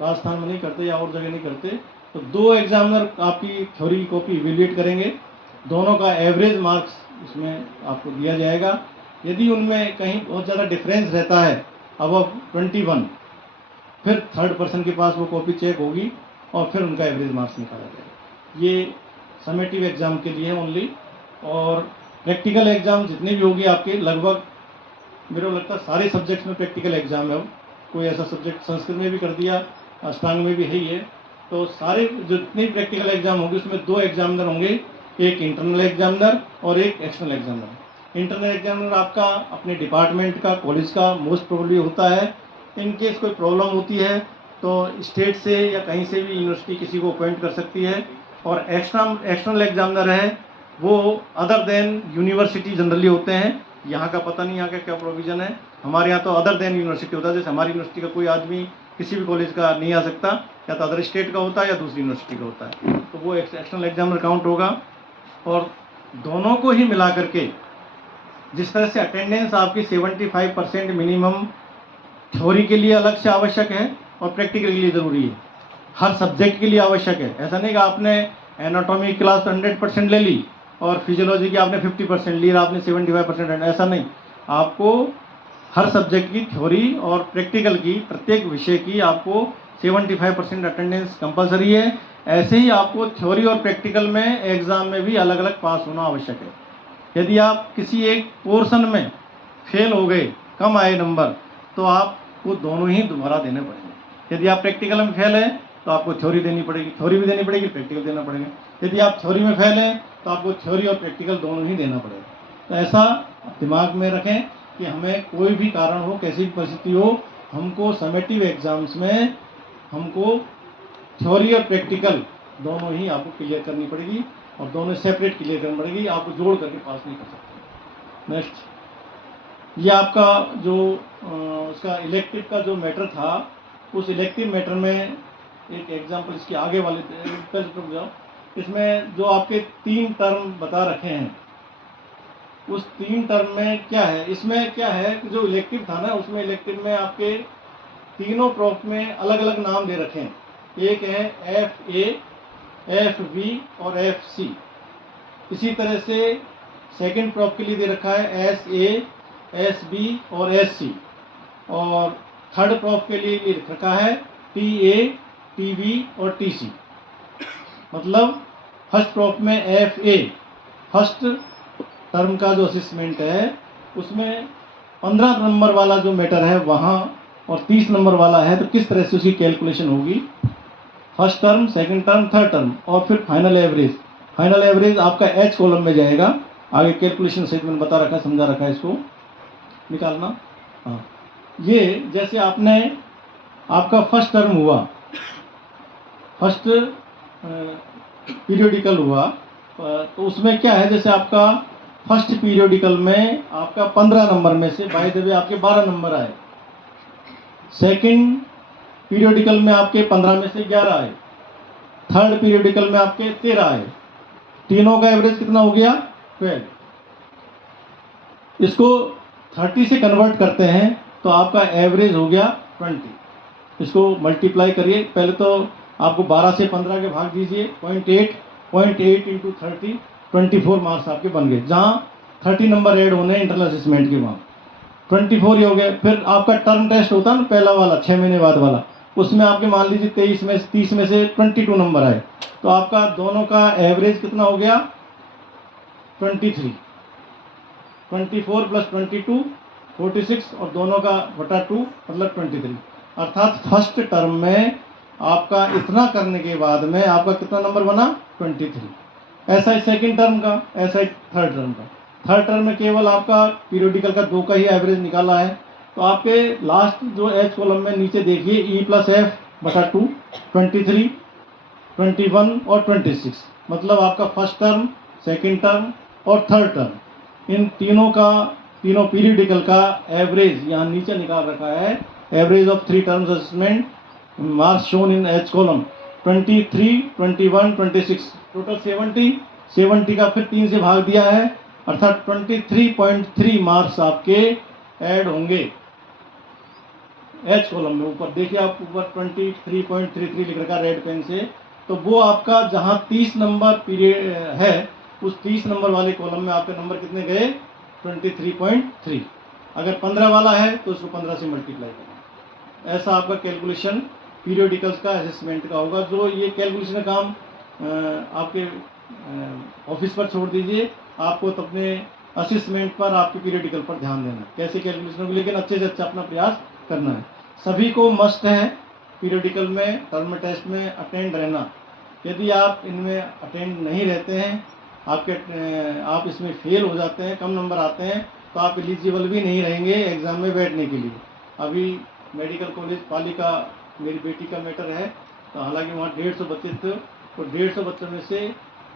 राजस्थान में नहीं करते या और जगह नहीं करते। तो 2 एग्जामिनर आपकी थ्योरी की कॉपी इवेल्युएट करेंगे। दोनों का एवरेज मार्क्स इसमें आपको दिया जाएगा। यदि उनमें कहीं बहुत ज़्यादा डिफरेंस रहता है, अबव 21, फिर थर्ड पर्सन के पास वो कॉपी चेक होगी और फिर उनका एवरेज मार्क्स निकाला जाएगा। ये समेटिव एग्जाम के लिए है ओनली। और प्रैक्टिकल एग्जाम जितने भी होगी आपके, लगभग मेरे को लगता है सारे सब्जेक्ट्स में प्रैक्टिकल एग्जाम है। कोई ऐसा सब्जेक्ट संस्कृत में भी कर दिया, अष्टांग में भी है ही है। तो सारे जितने प्रैक्टिकल एग्जाम होंगे उसमें 2 एग्जामिनर होंगे, एक इंटरनल एग्जामिनर और एक एक्सटर्नल एग्जामिनर। इंटरनल एग्जामिनर आपका अपने डिपार्टमेंट का, कॉलेज का मोस्ट प्रोबेबली होता है। इन केस कोई प्रॉब्लम होती है तो स्टेट से या कहीं से भी यूनिवर्सिटी किसी को अपॉइंट कर सकती है। और एक्सटर्नल एग्जामिनर है वो अदर देन यूनिवर्सिटी जनरली होते हैं। यहाँ का पता नहीं यहाँ का क्या प्रोविज़न है। हमारे यहाँ तो अदर देन यूनिवर्सिटी होता है। जैसे हमारी यूनिवर्सिटी का कोई आदमी किसी भी कॉलेज का नहीं आ सकता, या तो अदर स्टेट का होता है या दूसरी यूनिवर्सिटी का होता है, तो वो एक्सटर्नल एग्जामिनर काउंट होगा। और दोनों को ही मिला करके जिस तरह से अटेंडेंस आपकी 75% मिनिमम थ्योरी के लिए अलग से आवश्यक है और प्रैक्टिकल के लिए ज़रूरी है, हर सब्जेक्ट के लिए आवश्यक है। ऐसा नहीं कि आपने एनाटॉमी क्लास 100% ले ली और फिजियोलॉजी की आपने 50% ली और आपने 75%, ऐसा नहीं। आपको हर सब्जेक्ट की थ्योरी और प्रैक्टिकल की, प्रत्येक विषय की आपको 75% अटेंडेंस कंपलसरी है। ऐसे ही आपको थ्योरी और प्रैक्टिकल में एग्ज़ाम में भी अलग अलग पास होना आवश्यक है। यदि आप किसी एक पोर्शन में फेल हो गए, कम आए नंबर, तो आपको दोनों ही दोबारा देने पड़ेंगे। यदि आप प्रैक्टिकल में फेल हैं तो आपको थ्योरी देनी पड़ेगी, थ्योरी भी देनी पड़ेगी, प्रैक्टिकल देना पड़ेगा। यदि आप थ्योरी में फेल हैं तो आपको थ्योरी और प्रैक्टिकल दोनों ही देना पड़ेगा। तो ऐसा दिमाग में रखें कि हमें कोई भी कारण हो, कैसी भी परिस्थिति हो, हमको समेटिव एग्जाम्स में हमको थ्योरी और प्रैक्टिकल दोनों ही आपको क्लियर करनी पड़ेगी। और दोनों सेपरेट क्लियर करनी पड़ेगी, आपको जोड़ करके पास नहीं कर सकते। नेक्स्ट, ये आपका जो उसका इलेक्टिव का जो मैटर था, उस इलेक्टिव मैटर में एक एग्जांपल इसके आगे वाले पर रुक जाओ। इसमें जो आपके 3 टर्म बता रखे हैं, उस 3 टर्म में क्या है, इसमें क्या है कि जो इलेक्टिव था ना, उसमें इलेक्टिव में आपके तीनों प्रॉप में अलग अलग नाम दे रखे हैं। एक है FA, FB और FC। इसी तरह से सेकंड प्रॉप के लिए दे रखा है SA, SB और SC। और थर्ड प्रॉप के लिए लिख रखा है TA, TB और TC। मतलब फर्स्ट प्रॉप में FA, फर्स्ट टर्म का जो असेसमेंट है उसमें 15 नंबर वाला जो मैटर है वहाँ, और 30 नंबर वाला है, तो किस तरह से उसकी कैलकुलेशन होगी, first term, second term, third term, और फिर फाइनल एवरेज। फाइनल एवरेज आपका H कॉलम में जाएगा। आगे कैलकुलेशन सहित मैंने बता रखा है, समझा रखा है, इसको निकालना। हाँ, ये जैसे आपने आपका फर्स्ट टर्म हुआ, फर्स्ट पीरियोडिकल हुआ, तो उसमें क्या है, जैसे आपका फर्स्ट पीरियोडिकल में आपका 15 नंबर में से बाय द वे आपके 12 नंबर आए, सेकंड पीरियोडिकल में आपके 15 में से 11 आए, थर्ड पीरियोडिकल में आपके 13 आए, तीनों का एवरेज कितना हो गया, 12। इसको 30 से कन्वर्ट करते हैं तो आपका एवरेज हो गया 20। इसको मल्टीप्लाई करिए, पहले तो आपको 12 से 15 के भाग दीजिए, 0.8 इंटू 30, 24 मार्क्स आपके बन गए। जहाँ 30 नंबर ऐड होने इंटरनल असेसमेंट के, वहाँ 24 ही हो गए। फिर आपका टर्म टेस्ट होता है ना, पहला वाला 6 महीने बाद वाला, उसमें आपके मान लीजिए 30 में से 22 नंबर आए, तो आपका दोनों का एवरेज कितना हो गया, 23। 24 प्लस 22 46, और दोनों का बटा 2 मतलब 23। अर्थात फर्स्ट टर्म में आपका इतना करने के बाद में आपका कितना नंबर बना, 23। ऐसा ही सेकंड टर्म का, ऐसा ही थर्ड टर्म का। थर्ड टर्म में केवल आपका पीरियोडिकल का 2 का ही एवरेज निकाला है, तो आपके लास्ट जो H कॉलम में नीचे देखिए E प्लस F बटा 2, 23, 21 और 26। मतलब आपका फर्स्ट टर्म, सेकंड टर्म और थर्ड टर्म, इन तीनों का, तीनों पीरियोडिकल का एवरेज यहाँ नीचे निकाल रखा है। Average of 3 terms assessment, marks shown in H column 23, 21, 26, total 70 का फिर 3 से भाग दिया है, अर्थात 23.3 मार्क्स आपके ऐड होंगे H कॉलम में। ऊपर देखिए आप, ऊपर 23.33 लिख रखा रेड पेन से, तो वो आपका जहाँ 30 नंबर पीरियड है, उस 30 नंबर वाले कॉलम में आपके नंबर कितने गए, 23.3। अगर 15 वाला है तो उसको 15 से मल्टीप्लाई करना। ऐसा आपका कैलकुलेशन पीरियोडिकल्स का असेसमेंट का होगा। जो ये कैलकुलेशन का काम आपके ऑफिस पर छोड़ दीजिए, आपको तो अपने असेसमेंट पर, आपके पीरियोडिकल पर ध्यान देना कैसे कैलकुलेशन होगी, लेकिन अच्छे से अच्छा अपना प्रयास करना है। सभी को मस्ट है पीरियोडिकल में, टर्म टेस्ट में अटेंड रहना। यदि आप इनमें अटेंड नहीं रहते हैं, आप इसमें फेल हो जाते हैं, कम नंबर आते हैं, तो आप एलिजिबल भी नहीं रहेंगे एग्ज़ाम में बैठने के लिए। अभी मेडिकल कॉलेज पाली का मेरी बेटी का मैटर है, तो हालांकि वहाँ 150 बच्चे थे, तो 150 बच्चों में से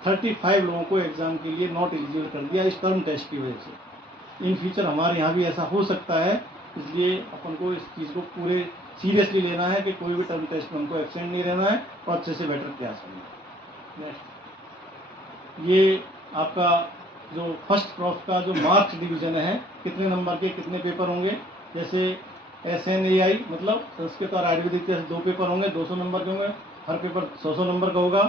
35 लोगों को एग्ज़ाम के लिए नॉट एलिजिबल कर दिया इस टर्म टेस्ट की वजह से। इन फ्यूचर हमारे यहाँ भी ऐसा हो सकता है, इसलिए अपन को इस चीज़ को पूरे सीरियसली लेना है कि कोई भी टर्म टेस्ट में हमको एब्सेंट नहीं रहना है और अच्छे से बेटर प्रयास करना है। नेक्स्ट, ये आपका जो फर्स्ट प्रॉफ का जो मार्क्स डिवीजन है, कितने नंबर के कितने पेपर होंगे, जैसे SNAI मतलब संस्कृत और आयुर्वेदिक के 2 पेपर होंगे, 200 नंबर के होंगे, हर पेपर 100 नंबर का होगा।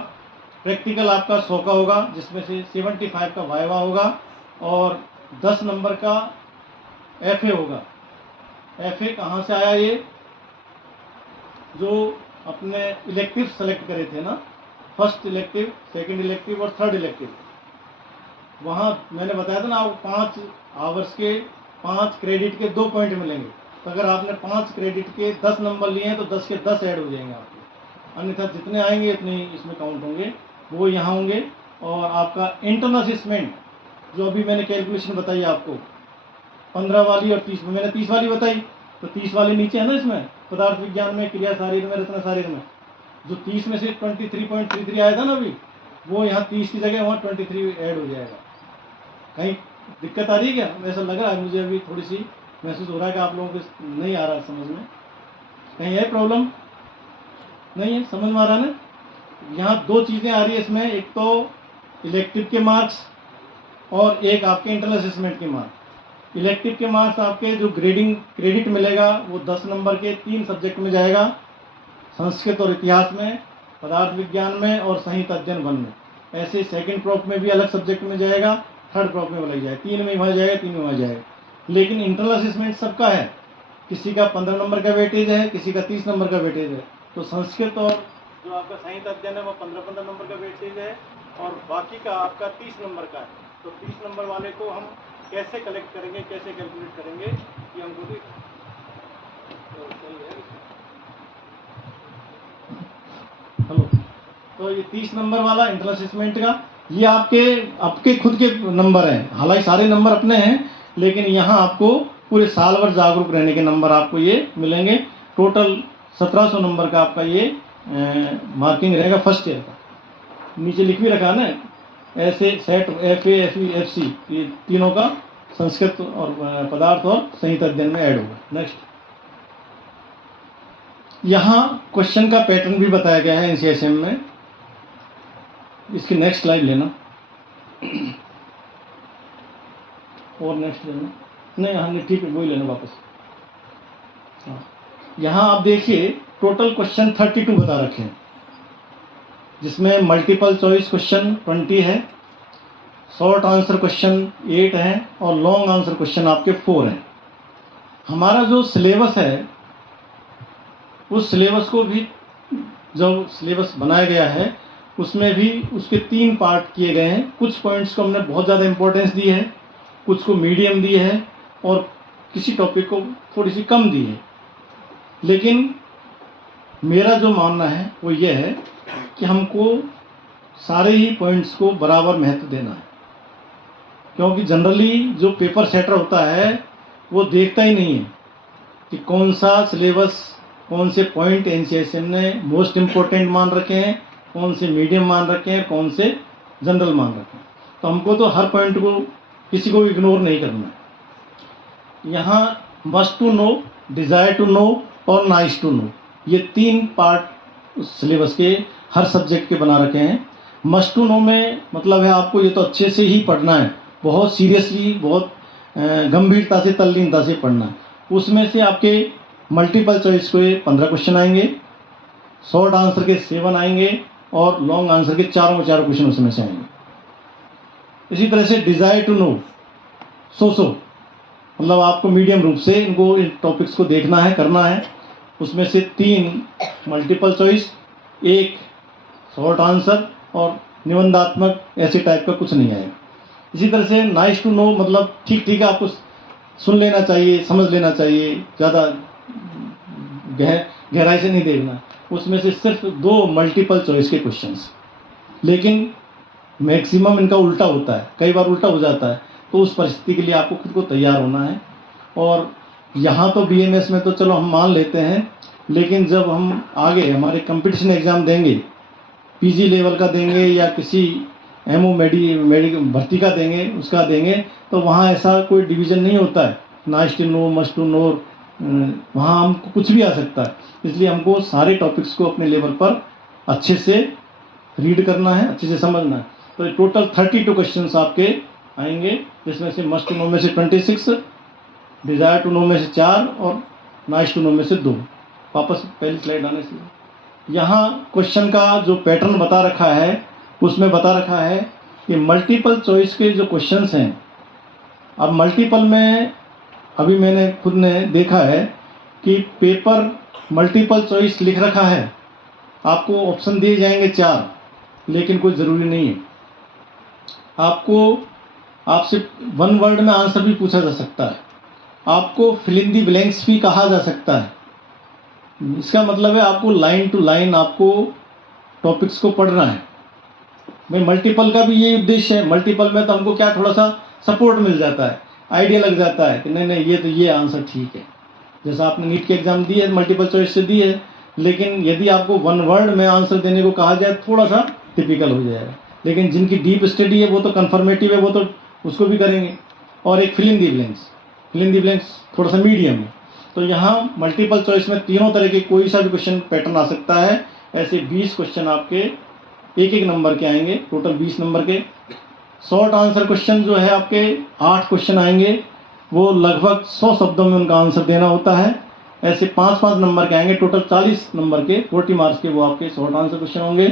प्रैक्टिकल आपका 100 का होगा, जिसमें से 75 का वाइवा होगा, और 10 नंबर का FA होगा। FA कहाँ से आया, ये जो अपने इलेक्टिव सेलेक्ट करे थे ना, फर्स्ट इलेक्टिव, सेकंड इलेक्टिव और थर्ड इलेक्टिव, वहाँ मैंने बताया था ना आपको 5 आवर्स के 5 क्रेडिट के 2 पॉइंट मिलेंगे। तो अगर आपने 5 क्रेडिट के 10 नंबर लिए हैं तो 10 के 10 ऐड हो जाएंगे आपके, अन्यथा जितने आएंगे उतने इसमें काउंट होंगे, वो यहाँ होंगे। और आपका इंटरनल असेसमेंट जो अभी मैंने कैलकुलेशन बताई आपको, 15 वाली और 30 में, मैंने 30 वाली बताई, तो 30 वाली नीचे है ना, इसमें पदार्थ विज्ञान में, क्रिया शारीर में, रचना शारीर में, जो 30 में से 23.33 आया था ना अभी, वो यहाँ 30 की जगह वहाँ 23 ऐड हो जाएगा। कहीं दिक्कत आ रही है क्या? ऐसा लग रहा है मुझे, अभी थोड़ी सी महसूस हो रहा है कि आप लोगों को नहीं आ रहा समझ में। कहीं है प्रॉब्लम? नहीं है, समझ में आ रहा है ना? यहाँ दो चीज़ें आ रही है इसमें, एक तो इलेक्टिव के मार्क्स और एक आपके इंटरनल असेसमेंट के मार्क्स। इलेक्टिव के मार्क्स आपके जो क्रेडिट मिलेगा वो 10 नंबर के 3 सब्जेक्ट में जाएगा, संस्कृत और इतिहास में, पदार्थ विज्ञान में और संहिता अध्ययन वन में। ऐसे सेकंड क्रॉप में भी अलग सब्जेक्ट में जाएगा, थर्ड क्रॉप में अलग जाएगा, 3 में वहाँ जाएगा, 3 में वहाँ जाएगा। लेकिन इंटरनल असेसमेंट सबका है, किसी का 15 नंबर का वेटेज है, किसी का 30 नंबर का वेटेज है। तो संस्कृत और जो आपका संहिता अध्ययन है वो 15-15 नंबर का वेटेज है और बाकी का आपका 30 नंबर का है। तो 30 नंबर वाले को हम कैसे कलेक्ट करेंगे, कैसे कैलकुलेट करेंगे, ये हमको भी हेलो। तो ये 30 नंबर वाला इंटरनल असेसमेंट का, ये आपके खुद के नंबर हैं। हालांकि सारे नंबर अपने हैं, लेकिन यहाँ आपको पूरे साल भर जागरूक रहने के नंबर आपको ये मिलेंगे। टोटल 1700 नंबर का आपका ये मार्किंग रहेगा फर्स्ट ईयर का। नीचे लिख भी रखा है ना, ऐसे सेट FA, FE, FC, ये तीनों का संस्कृत और पदार्थ और संहिता अध्ययन में ऐड होगा। नेक्स्ट, यहाँ क्वेश्चन का पैटर्न भी बताया गया है NCSM में। इसकी नेक्स्ट स्लाइड लेना और नेक्स्ट लेना, नहीं हाँ ठीक है, वही लेना वापस। हाँ, यहाँ आप देखिए टोटल क्वेश्चन 32 बता रखे हैं, जिसमें मल्टीपल चॉइस क्वेश्चन 20 है, शॉर्ट आंसर क्वेश्चन 8 है और लॉन्ग आंसर क्वेश्चन आपके 4 हैं। हमारा जो सिलेबस है उस सिलेबस को भी, जो सिलेबस बनाया गया है उसमें भी उसके 3 पार्ट किए गए हैं। कुछ पॉइंट्स को हमने बहुत ज़्यादा इंपॉर्टेंस दी है, कुछ को मीडियम दी है और किसी टॉपिक को थोड़ी सी कम दी है। लेकिन मेरा जो मानना है वो ये है कि हमको सारे ही पॉइंट्स को बराबर महत्व देना है, क्योंकि जनरली जो पेपर सेटर होता है वो देखता ही नहीं है कि कौन सा सिलेबस, कौन से पॉइंट NCSM ने मोस्ट इम्पोर्टेंट मान रखे हैं, कौन से मीडियम मान रखे हैं, कौन से जनरल मान रखे हैं। तो हमको तो हर पॉइंट को, किसी को इग्नोर नहीं करना है। यहाँ must to know, desire to know और नाइस टू नो, ये 3 पार्ट उस सिलेबस के हर सब्जेक्ट के बना रखे हैं। मस्ट टू नो में मतलब है आपको ये तो अच्छे से ही पढ़ना है, बहुत सीरियसली, बहुत गंभीरता से, तल्लीनता से पढ़ना है। उसमें से आपके मल्टीपल चॉइस के 15 क्वेश्चन आएंगे, शॉर्ट आंसर के 7 आएंगे और लॉन्ग आंसर के चारों क्वेश्चन उसमें से आएंगे। इसी तरह से डिज़ायर टू नो 100 मतलब आपको मीडियम रूप से इनको, इन टॉपिक्स को देखना है, करना है। उसमें से 3 मल्टीपल चॉइस, 1 शॉर्ट आंसर और निबंधात्मक, ऐसे टाइप का कुछ नहीं आएगा। इसी तरह से नाइस टू नो मतलब ठीक है, आपको सुन लेना चाहिए, समझ लेना चाहिए, ज़्यादा गहराई से नहीं देखना। उसमें से सिर्फ 2 मल्टीपल चॉइस के क्वेश्चंस, लेकिन मैक्सिमम इनका उल्टा होता है, कई बार उल्टा हो जाता है। तो उस परिस्थिति के लिए आपको खुद को तैयार होना है। और यहाँ तो BMS में तो चलो हम मान लेते हैं, लेकिन जब हम आगे हमारे कंपटीशन एग्ज़ाम देंगे, PG लेवल का देंगे या किसी MO मेडिकल भर्ती का देंगे, उसका देंगे, तो वहाँ ऐसा कोई डिवीज़न नहीं होता है, nice to know, must to know, वहाँ हमको कुछ भी आ सकता है। इसलिए हमको सारे टॉपिक्स को अपने लेवल पर अच्छे से रीड करना है, अच्छे से समझना है। तो टोटल 32 क्वेश्चंस आपके आएंगे, जिसमें से मस्ट टू नो में से 26, डिज़ायर टू नो में से 4 और नाइस टू नो में से 2। वापस पहली स्लाइड आने से, यहाँ क्वेश्चन का जो पैटर्न बता रखा है उसमें बता रखा है कि मल्टीपल चॉइस के जो क्वेश्चंस हैं, अब मल्टीपल में अभी मैंने खुद ने देखा है कि पेपर मल्टीपल चॉइस लिख रखा है, आपको ऑप्शन दिए जाएंगे 4, लेकिन कोई ज़रूरी नहीं है। आपसे 1 वर्ड में आंसर भी पूछा जा सकता है, आपको फिल इन दी ब्लैंक्स भी कहा जा सकता है। इसका मतलब है आपको लाइन टू लाइन आपको टॉपिक्स को पढ़ना है। भाई मल्टीपल का भी ये उद्देश्य है। मल्टीपल में तो हमको क्या, थोड़ा सा सपोर्ट मिल जाता है, आइडिया लग जाता है कि नहीं ये तो ये आंसर ठीक है। जैसा आपने नीट के एग्ज़ाम दी है, मल्टीपल चॉइस से दी है, लेकिन यदि आपको 1 वर्ड में आंसर देने को कहा जाए थोड़ा सा टिपिकल हो जाएगा। लेकिन जिनकी डीप स्टडी है वो तो कन्फर्मेटिव है, वो तो उसको भी करेंगे। और एक fill in the blanks, fill in the blanks थोड़ा सा मीडियम है। तो यहाँ मल्टीपल चॉइस में तीनों तरह के कोई सा भी क्वेश्चन पैटर्न आ सकता है। ऐसे 20 क्वेश्चन आपके एक एक नंबर के आएंगे, टोटल 20 नंबर के। शॉर्ट आंसर क्वेश्चन जो है आपके 8 क्वेश्चन आएंगे, वो लगभग 100 शब्दों में उनका आंसर देना होता है। ऐसे 5-5 नंबर के आएंगे, टोटल 40 नंबर के 40 मार्क्स के वो आपके शॉर्ट आंसर क्वेश्चन होंगे।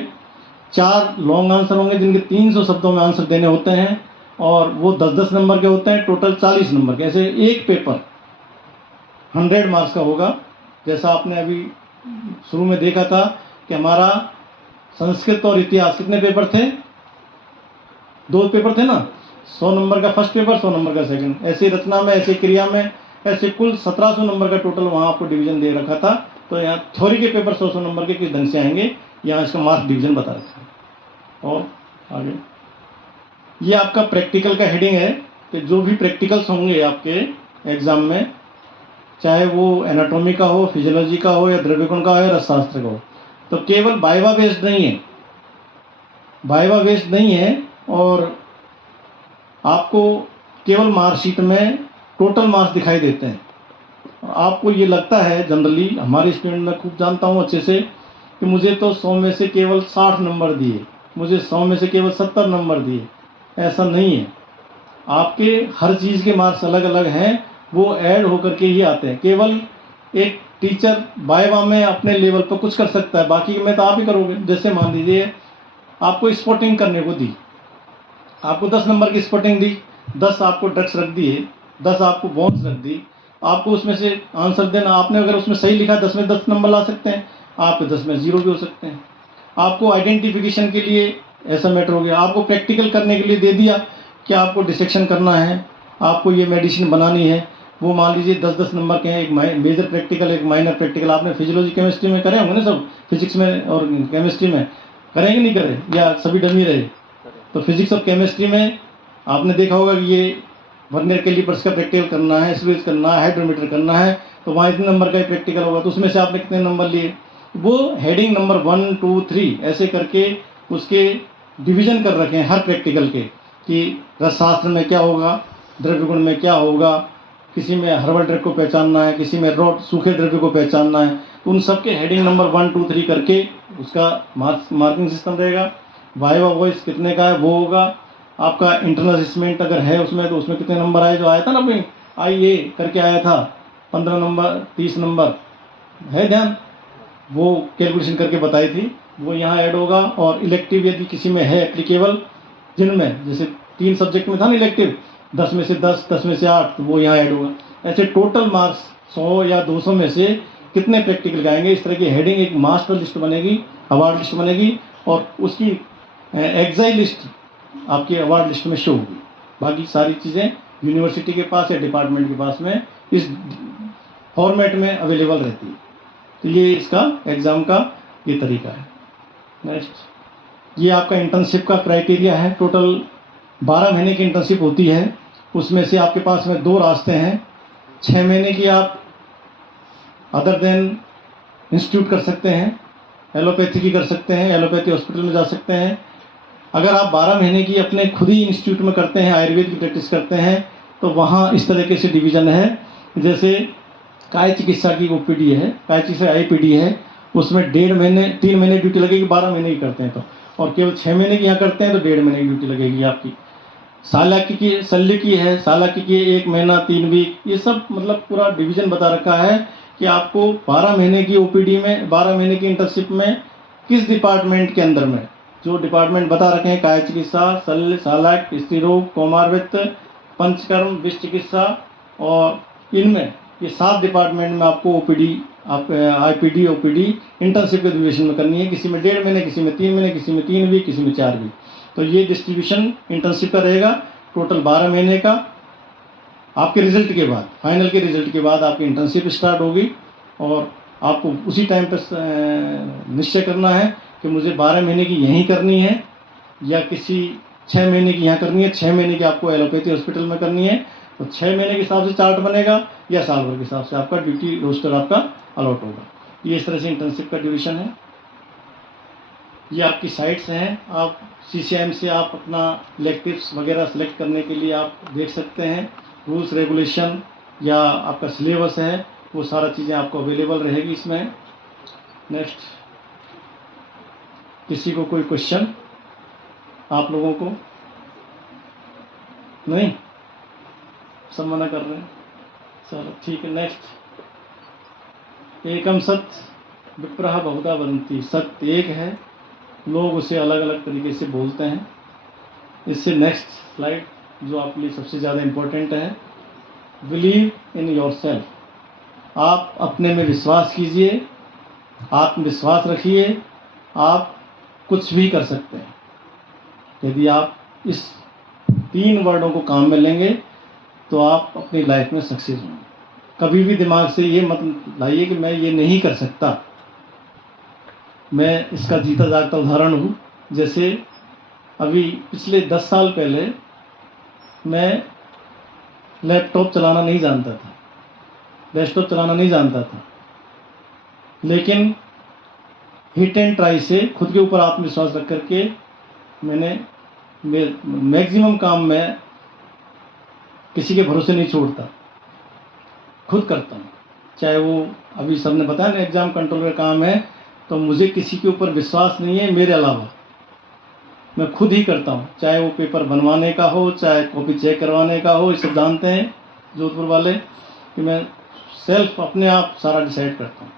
4 लॉन्ग आंसर होंगे जिनके 300 शब्दों में आंसर देने होते हैं, और वो 10-10 नंबर के होते हैं, टोटल 40 नंबर के। ऐसे एक पेपर 100 मार्क्स का होगा। जैसा आपने अभी शुरू में देखा था कि हमारा संस्कृत और इतिहास कितने पेपर थे, 2 पेपर थे ना, 100 नंबर का फर्स्ट पेपर, 100 नंबर का सेकंड। ऐसे रचना में, ऐसे क्रिया में, ऐसे कुल 1700 नंबर का टोटल वहाँ आपको डिवीजन दे रखा था। तो यहाँ थ्योरी के पेपर 100 नंबर के किस ढंग से आएंगे, यहाँ इसका मार्क्स डिवीजन बता रखा है। और आगे ये आपका प्रैक्टिकल का हेडिंग है कि जो भी प्रैक्टिकल्स होंगे आपके एग्जाम में, चाहे वो एनाटॉमी का हो, फिजियोलॉजी का हो, या द्रव्यगुण का हो, या रसशास्त्र का हो, तो केवल वाइवा बेस्ड नहीं है, वाइवा बेस्ड नहीं है। और आपको केवल मार्कशीट में टोटल मार्क्स दिखाई देते हैं। आपको ये लगता है, जनरली हमारे स्टूडेंट में खूब जानता हूँ अच्छे से, कि मुझे तो 100 में से केवल 60 नंबर दिए, मुझे 100 में से केवल 70 नंबर दिए। ऐसा नहीं है, आपके हर चीज़ के मार्क्स अलग अलग हैं, वो ऐड होकर के ही आते हैं। केवल एक टीचर वाइवा में अपने लेवल पर कुछ कर सकता है, बाकी में तो आप ही करोगे। जैसे मान लीजिए आपको स्पॉटिंग करने को दी, आपको 10 नंबर की स्पॉटिंग दी, 10 आपको ड्रग्स रख दिए, 10 आपको बॉन्स रख दी, आपको उसमें से आंसर देना। आपने अगर उसमें सही लिखा 10 में 10 नंबर ला सकते हैं, आप 10 में 0 भी हो सकते हैं। आपको आइडेंटिफिकेशन के लिए ऐसा मैटर हो गया, आपको प्रैक्टिकल करने के लिए दे दिया कि आपको डिसेक्शन करना है, आपको ये मेडिसिन बनानी है, वो मान लीजिए 10-10 नंबर के हैं, एक मेजर प्रैक्टिकल, एक माइनर प्रैक्टिकल। आपने फिजियोलॉजी केमिस्ट्री में करे होंगे ना सब, फिजिक्स में और केमिस्ट्री में करेंगे नहीं करे, या सभी डमी रहे? तो फिजिक्स और केमिस्ट्री में आपने देखा होगा कि ये वर्नियर कैलिपर्स का प्रैक्टिकल करना है, स्लूइस करना है, हाइड्रोमीटर करना है, तो वहाँ इतने नंबर का ही प्रैक्टिकल होगा। तो उसमें से आपने कितने नंबर लिए, वो हेडिंग नंबर 1, 2, 3 ऐसे करके उसके डिवीजन कर रखे हैं हर प्रैक्टिकल के, कि रसशास्त्र में क्या होगा, द्रव्यगुण में क्या होगा, किसी में हर्बल ड्रग को पहचानना है, किसी में रॉ सूखे द्रव्य को पहचानना है। तो उन सब के हेडिंग नंबर 1, 2, 3 करके उसका मार्किंग सिस्टम रहेगा। वाइवा वॉइस कितने का है वो होगा। आपका इंटरनल असेसमेंट अगर है उसमें, तो उसमें कितने नंबर आए, जो आया था ना अपनी IA करके आया था, 15 नंबर, 30 नंबर है ध्यान, वो कैलकुलेशन करके बताई थी, वो यहाँ ऐड होगा। और इलेक्टिव यदि किसी में है एप्लीकेबल, जिनमें जैसे 3 सब्जेक्ट में था ना इलेक्टिव, 10 में से 10, 10 में से 8, तो वो यहाँ ऐड होगा। ऐसे टोटल मार्क्स 100 या 200 में से कितने प्रैक्टिकल आएंगे, इस तरह की हेडिंग एक मास्टर लिस्ट बनेगी, अवार्ड लिस्ट बनेगी, और उसकी एग्जाइल लिस्ट आपकी अवार्ड लिस्ट में शो होगी। बाकी सारी चीज़ें यूनिवर्सिटी के पास या डिपार्टमेंट के पास में इस फॉर्मेट में अवेलेबल रहती है। तो ये इसका एग्ज़ाम का ये तरीका है। नेक्स्ट, ये आपका इंटर्नशिप का क्राइटेरिया है। टोटल 12 महीने की इंटर्नशिप होती है, उसमें से आपके पास में 2 रास्ते हैं। 6 महीने की आप अदर देन इंस्टीट्यूट कर सकते हैं, एलोपैथी की कर सकते हैं, एलोपैथी हॉस्पिटल में जा सकते हैं। अगर आप 12 महीने की अपने खुद ही इंस्टीट्यूट में करते हैं, आयुर्वेद की प्रैक्टिस करते हैं, तो वहाँ इस तरीके से डिवीज़न है। जैसे काय चिकित्सा की OPD है, काय चिकित्सा IPD है, उसमें 1.5 महीने 3 महीने ड्यूटी लगेगी, 12 महीने की करते हैं तो, और केवल 6 महीने की यहाँ करते हैं तो 1.5 महीने की ड्यूटी लगेगी आपकी। सालाकी की शल्य की है, सालाकी की 1 महीना 3 वीक, ये सब मतलब पूरा डिवीज़न बता रखा है कि आपको 12 महीने की OPD में, 12 महीने की इंटर्नशिप में किस डिपार्टमेंट के अंदर में, जो डिपार्टमेंट बता रखे हैं, काय चिकित्सा, शल्य, सालाक, स्त्री रोग, कौमारवित्त, पंचकर्म, विष चिकित्सा, और इनमें ये 7 डिपार्टमेंट में आपको OPD, आप IPD OPD इंटर्नशिप के ड्यूरेशन में करनी है। किसी में 1.5 महीने, किसी में 3 महीने, किसी में 3 वीक, किसी में 4 वीक। तो ये डिस्ट्रीब्यूशन इंटर्नशिप का रहेगा। टोटल 12 महीने का। आपके रिजल्ट के बाद, फाइनल के रिजल्ट के बाद आपकी इंटर्नशिप स्टार्ट होगी, और आपको उसी टाइम पर निश्चय करना है कि मुझे 12 महीने की यहीं करनी है या किसी 6 महीने की यहाँ करनी है। 6 महीने की आपको एलोपैथी हॉस्पिटल में करनी है, तो 6 महीने के हिसाब से चार्ट बनेगा, या साल भर के हिसाब से आपका ड्यूटी रोस्टर आपका अलॉट होगा। ये इस तरह से इंटर्नशिप का ड्यूरेशन है। ये आपकी साइट्स हैं, आप CCM से आप अपना इलेक्टिव्स वगैरह सेलेक्ट करने के लिए आप देख सकते हैं। रूल्स रेगुलेशन या आपका सिलेबस है, वो सारा चीज़ें आपको अवेलेबल रहेगी इसमें। नेक्स्ट, किसी को कोई क्वेश्चन आप लोगों को? नहीं, सब मना कर रहे हैं। चलो ठीक है। नेक्स्ट, एकम सत्य विप्रः बहुधा वदन्ति। सत्य एक है, लोग उसे अलग अलग तरीके से बोलते हैं। इससे नेक्स्ट स्लाइड जो आपके लिए सबसे ज़्यादा इम्पोर्टेंट है, बिलीव इन योरसेल्फ। आप अपने में विश्वास कीजिए, आत्मविश्वास रखिए, आप कुछ भी कर सकते हैं। यदि आप इस 3 वर्डों को काम में लेंगे तो आप अपनी लाइफ में सक्सेस होंगे। कभी भी दिमाग से ये मत लाइए कि मैं ये नहीं कर सकता। मैं इसका जीता जागता उदाहरण हूँ। जैसे अभी पिछले 10 साल पहले मैं लैपटॉप चलाना नहीं जानता था, डेस्कटॉप चलाना नहीं जानता था, लेकिन हिट एंड ट्राई से खुद के ऊपर आत्मविश्वास रख करके मैंने मैक्सिमम काम में किसी के भरोसे नहीं छोड़ता, खुद करता हूँ। चाहे वो अभी सबने बताया ना एग्ज़ाम कंट्रोल का काम है, तो मुझे किसी के ऊपर विश्वास नहीं है मेरे अलावा, मैं खुद ही करता हूँ। चाहे वो पेपर बनवाने का हो, चाहे कॉपी चेक करवाने का हो। ये सब जानते हैं जोधपुर वाले कि मैं सेल्फ अपने आप सारा डिसाइड करता हूँ,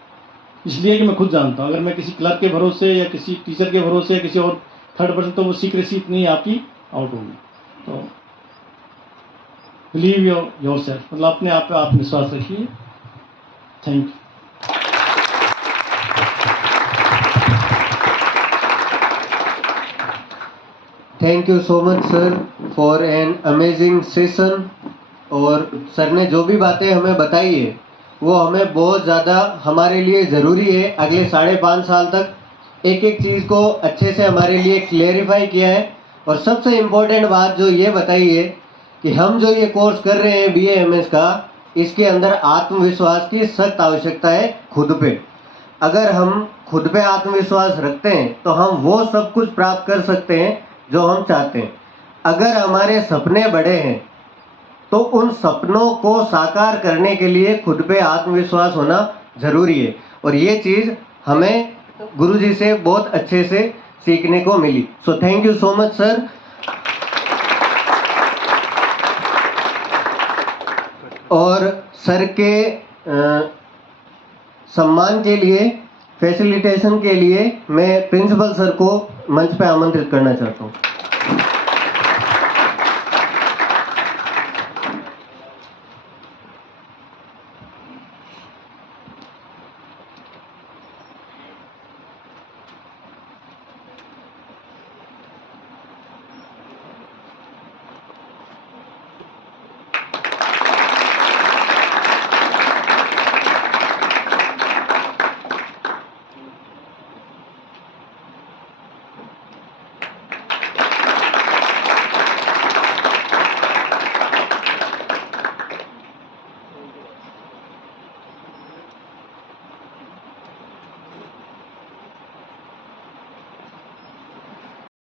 इसलिए कि मैं खुद जानता हूँ। अगर मैं किसी क्लर्क के भरोसे या किसी टीचर के भरोसे या किसी और थर्ड पर्सन, तो वो सीक्रेसी इतनी आपकी आउट होगी। तो बिलीव योरसेल्फ, मतलब अपने आप पे आत्मविश्वास रखिए। Thank you. Thank you so much sir for an amazing session. और सर ने जो भी बातें हमें बताई है वो हमें बहुत ज़्यादा हमारे लिए ज़रूरी है। अगले 5.5 साल तक एक एक चीज़ को अच्छे से हमारे लिए क्लेरिफाई किया है। और सबसे इम्पोर्टेंट बात जो ये बताई है कि हम जो ये कोर्स कर रहे हैं BA MS का, इसके अंदर आत्मविश्वास की सख्त आवश्यकता है खुद पे। अगर हम खुद पे आत्मविश्वास रखते हैं तो हम वो सब कुछ प्राप्त कर सकते हैं जो हम चाहते हैं। अगर हमारे सपने बड़े हैं तो उन सपनों को साकार करने के लिए खुद पे आत्मविश्वास होना ज़रूरी है। और ये चीज़ हमें गुरुजी से बहुत अच्छे से सीखने को मिली। So thank you so much sir. और सर के सम्मान के लिए, फैसिलिटेशन के लिए मैं प्रिंसिपल सर को मंच पे आमंत्रित करना चाहता हूँ।